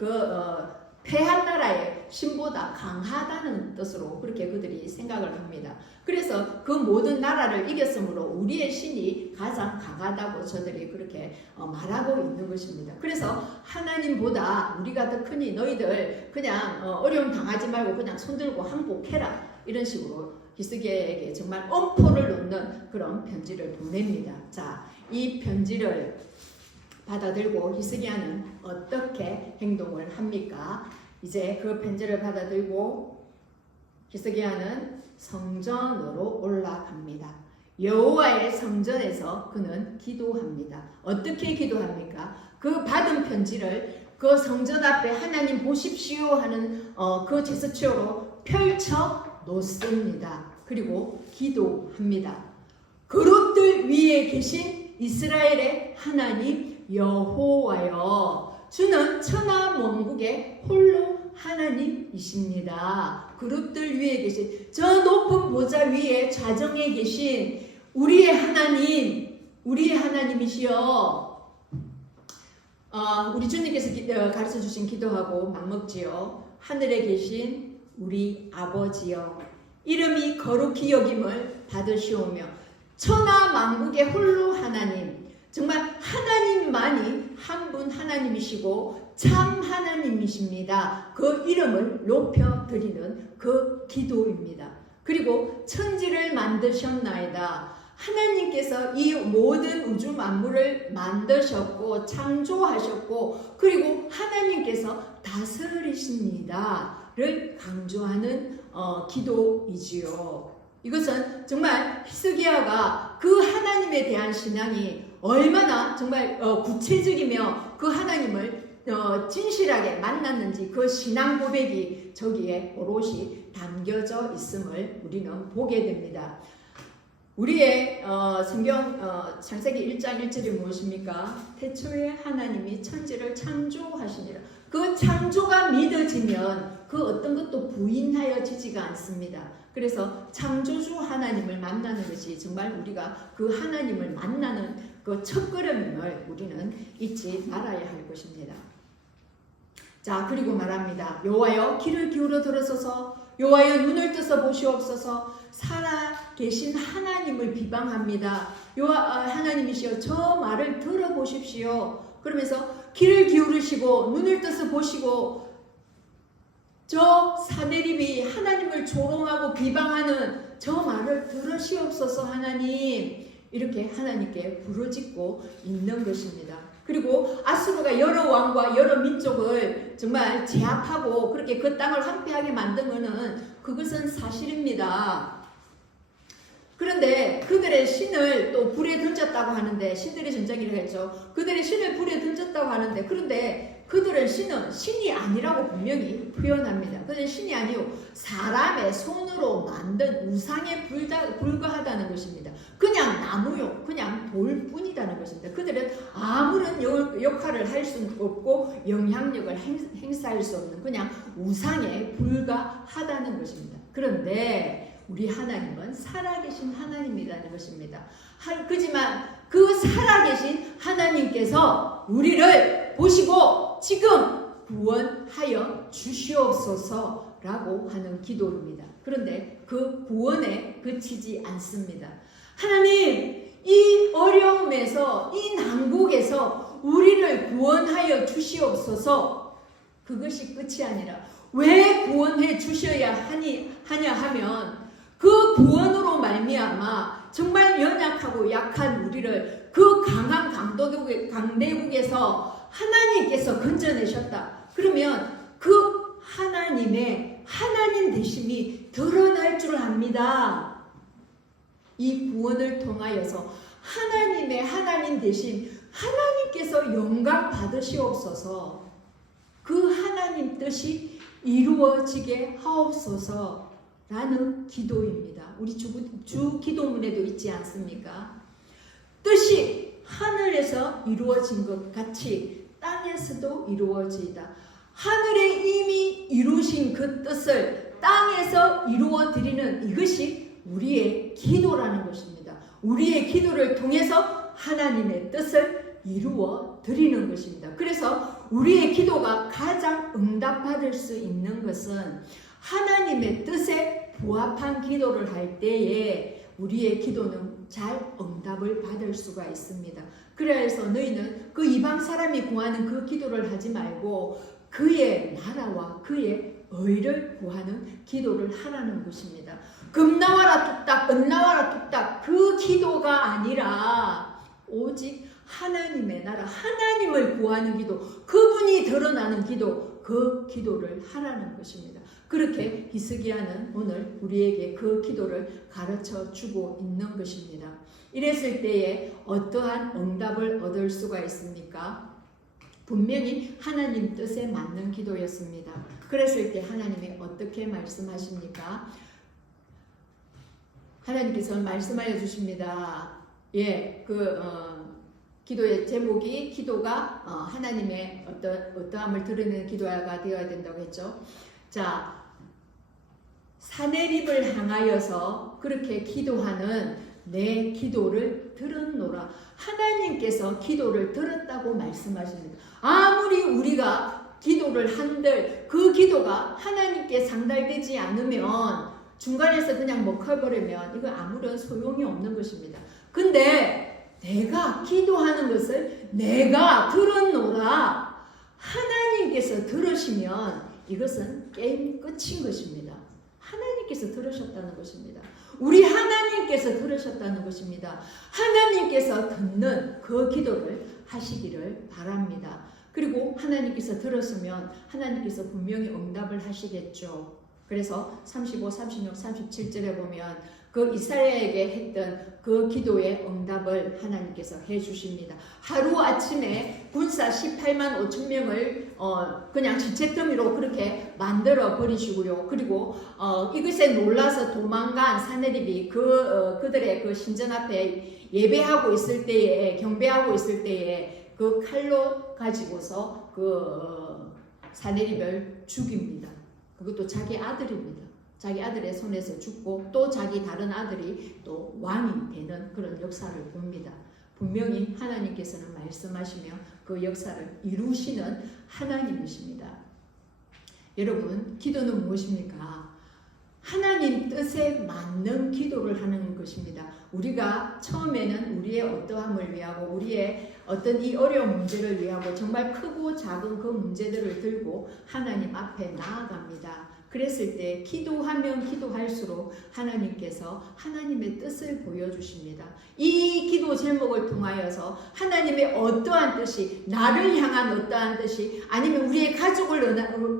패한 나라의 신보다 강하다는 뜻으로 그렇게 그들이 생각을 합니다. 그래서 그 모든 나라를 이겼으므로 우리의 신이 가장 강하다고 저들이 그렇게 말하고 있는 것입니다. 그래서 하나님보다 우리가 더 크니 너희들 그냥 어려움 당하지 말고 그냥 손들고 항복해라. 이런 식으로 히스기야에게 정말 엄포를 놓는 그런 편지를 보냅니다. 자, 이 편지를 받아들고 히스기야는 어떻게 행동을 합니까? 이제 그 편지를 받아들고 히스기야는 성전으로 올라갑니다. 여호와의 성전에서 그는 기도합니다. 어떻게 기도합니까? 그 받은 편지를 그 성전 앞에 하나님 보십시오 하는 그 제스처로 펼쳐 놓습니다. 그리고 기도합니다. 그룹들 위에 계신 이스라엘의 하나님 여호와여 주는 천하 만국의 홀로 하나님이십니다. 그룹들 위에 계신 저 높은 보좌 위에 좌정에 계신 우리의 하나님이시여. 우리 주님께서 가르쳐 주신 기도하고 맞먹지요. 하늘에 계신 우리 아버지여 이름이 거룩히 여김을 받으시오며 천하 만국의 홀로 하나님 정말 하나님만이 한 분 하나님이시고 참 하나님이십니다. 그 이름을 높여드리는 그 기도입니다. 그리고 천지를 만드셨나이다. 하나님께서 이 모든 우주 만물을 만드셨고 창조하셨고 그리고 하나님께서 다스리십니다를 강조하는 기도이지요. 이것은 정말 히스기야가 그 하나님에 대한 신앙이 얼마나 정말 구체적이며 그 하나님을 진실하게 만났는지 그 신앙 고백이 저기에 오롯이 담겨져 있음을 우리는 보게 됩니다. 우리의 성경 창세기 1장 1절이 무엇입니까? 태초에 하나님이 천지를 창조하시니라. 그 창조가 믿어지면 그 어떤 것도 부인하여지지가 않습니다. 그래서 창조주 하나님을 만나는 것이 정말 우리가 그 하나님을 만나는 그 첫걸음을 우리는 잊지 말아야 할 것입니다. 자, 그리고 말합니다. 여호와여 귀를 기울여 들으소서. 여호와여 눈을 뜨서 보시옵소서. 살아 계신 하나님을 비방합니다. 하나님이시여 저 말을 들어보십시오. 그러면서 귀를 기울이시고 눈을 떠서 보시고 저 사내립이 하나님을 조롱하고 비방하는 저 말을 들으시옵소서 하나님. 이렇게 하나님께 부르짖고 있는 것입니다. 그리고 아수르가 여러 왕과 여러 민족을 정말 제압하고 그렇게 그 땅을 황폐하게 만든 것은 그것은 사실입니다. 그런데 그들의 신을 또 불에 던졌다고 하는데 신들의 전쟁이라고 했죠. 그들의 신을 불에 던졌다고 하는데 그런데 그들의 신은 신이 아니라고 분명히 표현합니다. 그들은 신이 아니요 사람의 손으로 만든 우상에 불과하다는 것입니다. 그냥 나무요 그냥 돌뿐이라는 것입니다. 그들은 아무런 역할을 할 수 없고 영향력을 행사할 수 없는 그냥 우상에 불과하다는 것입니다. 그런데 우리 하나님은 살아계신 하나님이라는 것입니다. 그렇지만 그 살아계신 하나님께서 우리를 보시고 지금 구원하여 주시옵소서라고 하는 기도입니다. 그런데 그 구원에 그치지 않습니다. 하나님, 이 어려움에서 이 난국에서 우리를 구원하여 주시옵소서. 그것이 끝이 아니라 왜 구원해 주셔야 하냐 하면 그 구원으로 말미암아 정말 연약하고 약한 우리를 그 강한 강대국에서 하나님께서 건져내셨다. 그러면 그 하나님의 하나님 되심이 드러날 줄 압니다. 이 구원을 통하여서 하나님의 하나님 되신 하나님께서 영광 받으시옵소서. 그 하나님 뜻이 이루어지게 하옵소서라는 기도입니다. 우리 주 기도문에도 있지 않습니까? 뜻이 하늘에서 이루어진 것 같이 땅에서도 이루어지이다. 하늘에 이미 이루신 그 뜻을 땅에서 이루어 드리는 이것이 우리의 기도라는 것입니다. 우리의 기도를 통해서 하나님의 뜻을 이루어 드리는 것입니다. 그래서 우리의 기도가 가장 응답받을 수 있는 것은 하나님의 뜻에 부합한 기도를 할 때에 우리의 기도는 잘 응답을 받을 수가 있습니다. 그래서 너희는 그 이방 사람이 구하는 그 기도를 하지 말고 그의 나라와 그의 의를 구하는 기도를 하라는 것입니다. 금 나와라 뚝딱, 은 나와라 뚝딱 그 기도가 아니라 오직 하나님의 나라, 하나님을 구하는 기도, 그분이 드러나는 기도, 그 기도를 하라는 것입니다. 그렇게 히스기야는 오늘 우리에게 그 기도를 가르쳐 주고 있는 것입니다. 이랬을 때에 어떠한 응답을 얻을 수가 있습니까? 분명히 하나님 뜻에 맞는 기도였습니다. 그랬을 때 하나님이 어떻게 말씀하십니까? 하나님께서 말씀하여 주십니다. 기도의 제목이 기도가 하나님의 어떠함을 드러내는 기도가 되어야 된다고 했죠. 자, 사내립을 향하여서 그렇게 기도하는 내 기도를 들었노라. 하나님께서 기도를 들었다고 말씀하십니다. 아무리 우리가 기도를 한들 그 기도가 하나님께 상달되지 않으면 중간에서 그냥 먹혀버리면 이거 아무런 소용이 없는 것입니다. 근데 내가 기도하는 것을 내가 들었노라. 하나님께서 들으시면 이것은 게임 끝인 것입니다. 하나님께서 들으셨다는 것입니다. 우리 하나님께서 들으셨다는 것입니다. 하나님께서 듣는 그 기도를 하시기를 바랍니다. 그리고 하나님께서 들었으면 하나님께서 분명히 응답을 하시겠죠. 그래서 35, 36, 37절에 보면 그 이사야에게 했던 그 기도의 응답을 하나님께서 해주십니다. 하루아침에 군사 18만 5천 명을 그냥 지체더미로 그렇게 만들어 버리시고요. 그리고 이것에 놀라서 도망간 사내립이 그들의 그 신전 앞에 예배하고 있을 때에, 경배하고 있을 때에 그 칼로 가지고서 그 사내립을 죽입니다. 그것도 자기 아들입니다. 자기 아들의 손에서 죽고 또 자기 다른 아들이 또 왕이 되는 그런 역사를 봅니다. 분명히 하나님께서는 말씀하시며 그 역사를 이루시는 하나님이십니다. 여러분, 기도는 무엇입니까? 하나님 뜻에 맞는 기도를 하는 것입니다. 우리가 처음에는 우리의 어떠함을 위하고 우리의 어떤 이 어려운 문제를 위하고 정말 크고 작은 그 문제들을 들고 하나님 앞에 나아갑니다. 그랬을 때 기도하면 기도할수록 하나님께서 하나님의 뜻을 보여주십니다. 이 기도 제목을 통하여서 하나님의 어떠한 뜻이, 나를 향한 어떠한 뜻이, 아니면 우리의 가족을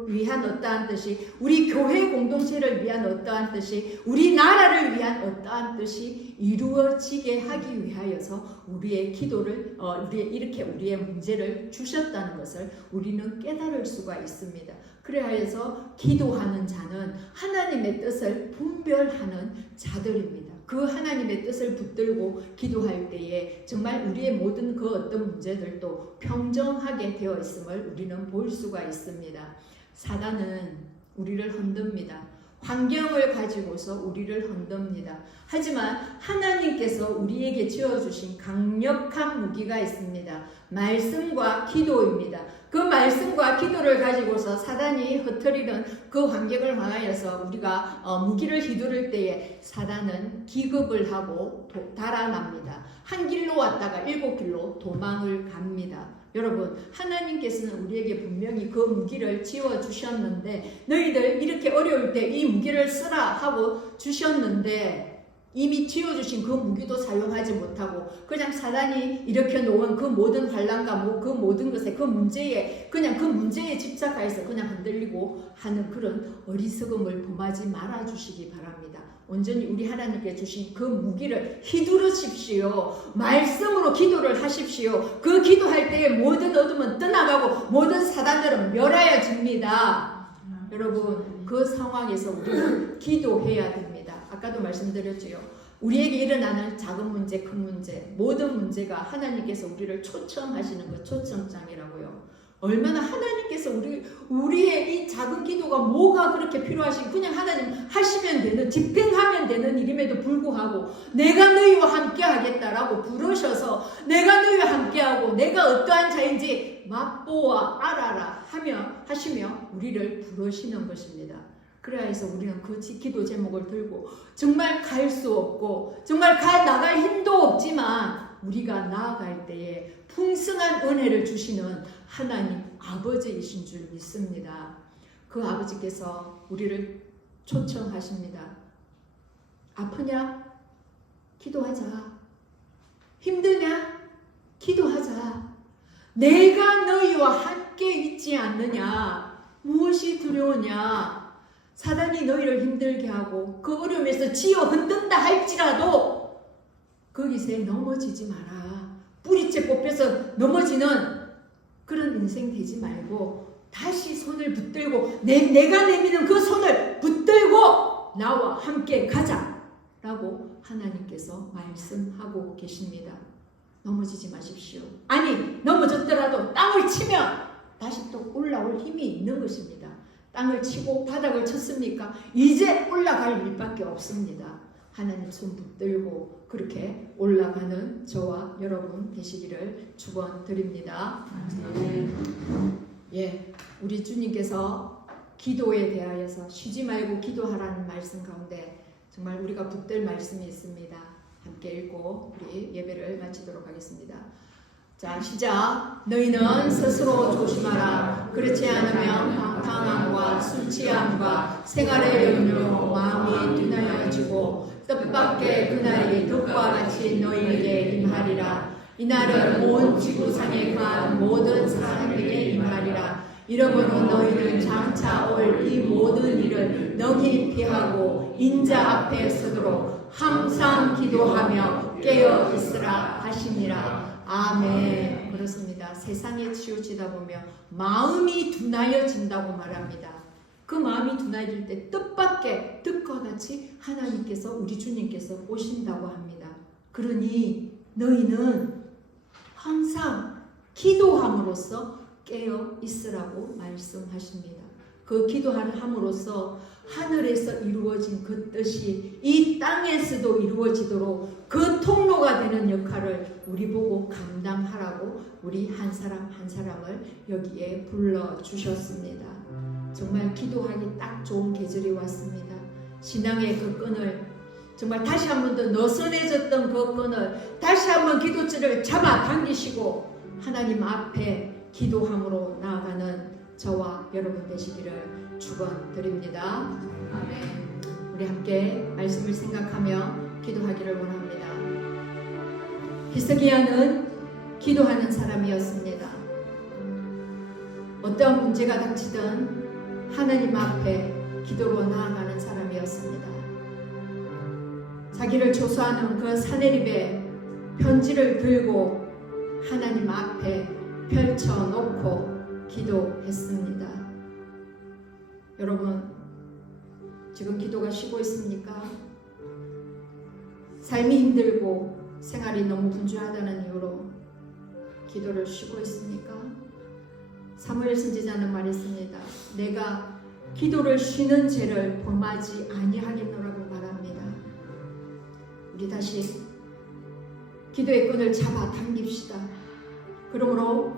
위한 어떠한 뜻이, 우리 교회 공동체를 위한 어떠한 뜻이, 우리 나라를 위한 어떠한 뜻이 이루어지게 하기 위하여서 우리의 기도를 이렇게 우리의 문제를 주셨다는 것을 우리는 깨달을 수가 있습니다. 그래서 기도하는 자는 하나님의 뜻을 분별하는 자들입니다. 그 하나님의 뜻을 붙들고 기도할 때에 정말 우리의 모든 그 어떤 문제들도 평정하게 되어 있음을 우리는 볼 수가 있습니다. 사단은 우리를 흔듭니다. 환경을 가지고서 우리를 흔듭니다. 하지만 하나님께서 우리에게 지어주신 강력한 무기가 있습니다. 말씀과 기도입니다. 그 말씀과 기도를 가지고서 사단이 흩트리는 그 환경을 향하여서 우리가 무기를 휘두를 때에 사단은 기급을 하고 달아납니다. 한 길로 왔다가 7길로 도망을 갑니다. 여러분, 하나님께서는 우리에게 분명히 그 무기를 지어주셨는데 너희들 이렇게 어려울 때 이 무기를 쓰라 하고 주셨는데 이미 지어주신 그 무기도 사용하지 못하고 그냥 사단이 일으켜 놓은 그 모든 환난과 그 모든 것에 그 문제에 그냥 그 문제에 집착하여서 그냥 흔들리고 하는 그런 어리석음을 범하지 말아 주시기 바랍니다. 온전히 우리 하나님께 주신 그 무기를 휘두르십시오. 말씀으로 기도를 하십시오. 그 기도할 때에 모든 어둠은 떠나가고 모든 사단들은 멸하여집니다. 여러분, 그 상황에서 우리는 기도해야 됩니다. 아까도 말씀드렸지요. 우리에게 일어나는 작은 문제, 큰 문제, 모든 문제가 하나님께서 우리를 초청하시는 것, 초청장이라고요. 얼마나 하나님께서 우리의 이 작은 기도가 뭐가 그렇게 필요하시고 그냥 하나님 하시면 되는, 집행하면 되는 일임에도 불구하고 내가 너희와 함께 하겠다라고 부르셔서 내가 너희와 함께하고 내가 어떠한 자인지 맛보아 알아라 하시며 우리를 부르시는 것입니다. 그래서 우리는 그 기도 제목을 들고 정말 갈 수 없고 정말 나갈 힘도 없지만 우리가 나아갈 때에 풍성한 은혜를 주시는 하나님 아버지이신 줄 믿습니다. 그 아버지께서 우리를 초청하십니다. 아프냐? 기도하자. 힘드냐? 기도하자. 내가 너희와 함께 있지 않느냐? 무엇이 두려우냐? 사단이 너희를 힘들게 하고 그 어려움에서 지어 흔든다 할지라도 거기서 넘어지지 마라. 뿌리째 뽑혀서 넘어지는 그런 인생 되지 말고 다시 손을 붙들고 내가 내미는 그 손을 붙들고 나와 함께 가자 라고 하나님께서 말씀하고 계십니다. 넘어지지 마십시오. 아니 넘어졌더라도 땅을 치면 다시 또 올라올 힘이 있는 것입니다. 땅을 치고 바닥을 쳤습니까? 이제 올라갈 일밖에 없습니다. 하나님 손 붙들고 그렇게 올라가는 저와 여러분 되시기를 축원드립니다. 예, 우리 주님께서 기도에 대하여서 쉬지 말고 기도하라는 말씀 가운데 정말 우리가 붙들 말씀이 있습니다. 함께 읽고 우리 예배를 마치도록 하겠습니다. 자, 시작. 너희는 스스로 조심하라. 그렇지 않으면 방탕함과 술 취함과 생활의 염려 마음이 둔하여지고 뜻밖의 그날이 덕과 같이 너희에게 임하리라. 이날은 온 지구상에 거한 모든 사람에게 임하리라. 이러므로 너희는 장차 올 이 모든 일을 너희 피하고 인자 앞에 서도록 항상 기도하며 깨어 있으라 하시니라. 아멘. 그렇습니다. 세상에 치우치다 보면 마음이 둔하여진다고 말합니다. 그 마음이 둔하여질 때 뜻밖의 뜻과 같이 하나님께서 우리 주님께서 오신다고 합니다. 그러니 너희는 항상 기도함으로써 깨어 있으라고 말씀하십니다. 그 기도함으로써 하늘에서 이루어진 그 뜻이 이 땅에서도 이루어지도록 그 통로가 되는 역할을 우리 보고 감당하라고 우리 한 사람 한 사람을 여기에 불러주셨습니다. 정말 기도하기 딱 좋은 계절이 왔습니다. 신앙의 그 끈을 정말 다시 한 번 더 너선해졌던 그 끈을 다시 한 번 기도줄을 잡아 당기시고 하나님 앞에 기도함으로 나아가는 저와 여러분 되시기를 축원드립니다. 아멘. 우리 함께 말씀을 생각하며 기도하기를 원합니다. 히스기야는 기도하는 사람이었습니다. 어떠한 문제가 닥치든 하나님 앞에 기도로 나아가는 사람이었습니다. 자기를 조소하는 그 사내립에 편지를 들고 하나님 앞에 펼쳐놓고 기도했습니다. 여러분, 지금 기도가 쉬고 있습니까? 삶이 힘들고 생활이 너무 분주하다는 이유로 기도를 쉬고 있습니까? 사무엘 선지자는 말했습니다. 내가 기도를 쉬는 죄를 범하지 아니하겠노라고 말합니다. 우리 다시 기도의 끈을 잡아 당깁시다. 그러므로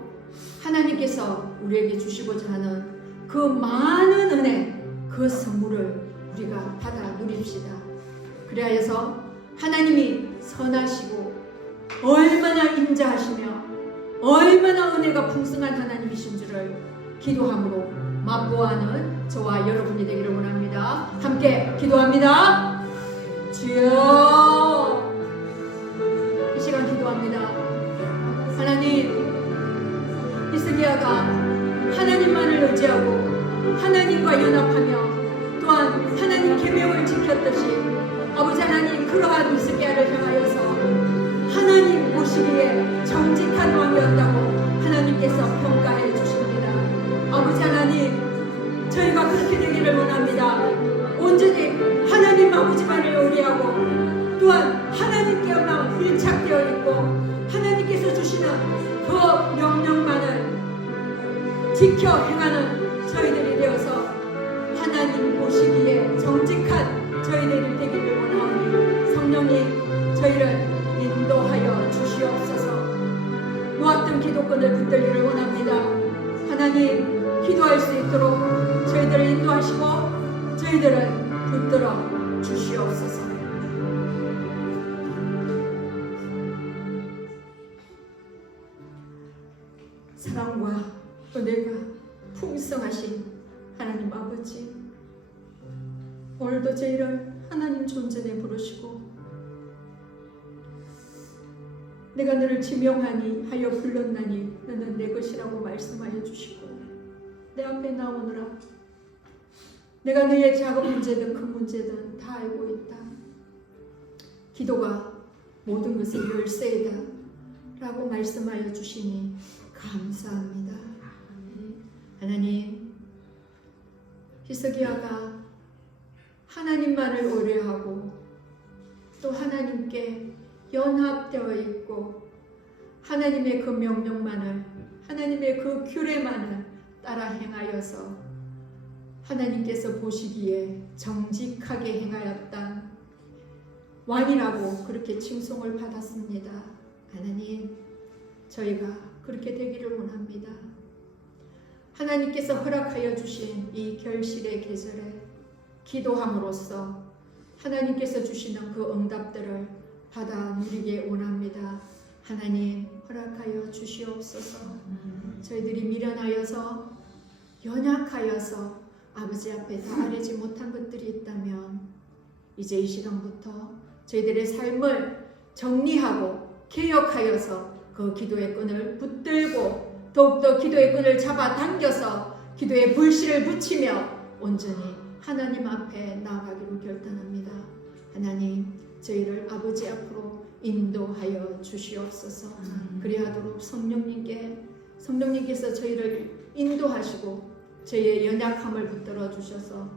하나님께서 우리에게 주시고자 하는 그 많은 은혜, 그 선물을 우리가 받아 누립시다. 그래서 하나님이 선하시고 얼마나 인자하시며 얼마나 은혜가 풍성한 하나님이신 줄을 기도함으로 맛보아하는 저와 여러분이 되기를 원합니다. 함께 기도합니다. 주여, 이 시간 기도합니다. 하나님, 히스기야가 하나님만을 의지하고 하나님과 연합하며 또한 하나님 계명을 지켰듯이 아버지 하나님, 그러한 히스기야를 향하여서 하나님 보시기에 정직한 왕이었다고 하나님께서 평가해 주십니다. 아버지 하나님, 저희가 그렇게 되기를 원합니다. 온전히 하나님 아버지만을 의뢰하고 또한 하나님께만 밀착되어 있고 하나님께서 주시는 그 명령만을 지켜 행하는 저희들이 되어서 하나님 보시기에 정직한 저희들이 되기를 원하오니 성령님, 저희를 인도하여 주시옵소서. 놓았던 기도권을 붙들기를 원합니다. 하나님, 기도할 수 있도록 저희들을 인도하시고 저희들을 붙들어 주시옵소서. 사랑과 은혜가 풍성하신 하나님 아버지, 오늘도 저희를 하나님 존전에 부르시고 내가 너를 지명하니 하여 불렀나니 너는 내 것이라고 말씀하여 주시고 내 앞에 나오느라 내가 너의 작은 문제든 큰 문제든 다 알고 있다. 기도가 모든 것의 열쇠이다 라고 말씀하여 주시니 감사합니다. 하나님, 히스기야가 하나님만을 의뢰하고 또 하나님께 연합되어 있고 하나님의 그 명령만을, 하나님의 그 규례만을 따라 행하여서 하나님께서 보시기에 정직하게 행하였다 왕이라고 그렇게 칭송을 받았습니다. 하나님, 저희가 그렇게 되기를 원합니다. 하나님께서 허락하여 주신 이 결실의 계절에 기도함으로써 하나님께서 주시는 그 응답들을 받아 누리게 원합니다. 하나님, 허락하여 주시옵소서. 저희들이 미련하여서 연약하여서 아버지 앞에 다 아뢰지 못한 것들이 있다면 이제 이 시간부터 저희들의 삶을 정리하고 개혁하여서 그 기도의 끈을 붙들고 더욱더 기도의 끈을 잡아당겨서 기도의 불씨를 붙이며 온전히 하나님 앞에 나아가기로 결단합니다. 하나님, 저희를 아버지 앞으로 인도하여 주시옵소서. 그리하도록 성령님께서 저희를 인도하시고 저희의 연약함을 붙들어 주셔서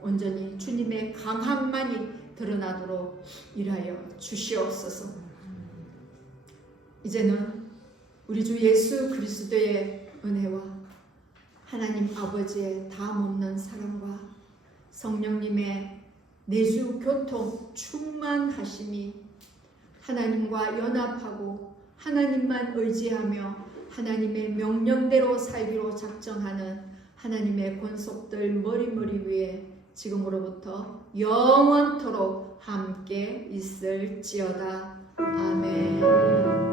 온전히 주님의 강함만이 드러나도록 일하여 주시옵소서. 이제는 우리 주 예수 그리스도의 은혜와 하나님 아버지의 다함없는 사랑과 성령님의 내주 교통 충만하심이 하나님과 연합하고 하나님만 의지하며 하나님의 명령대로 살기로 작정하는 하나님의 권속들 머리머리 위에 지금으로부터 영원토록 함께 있을지어다. 아멘.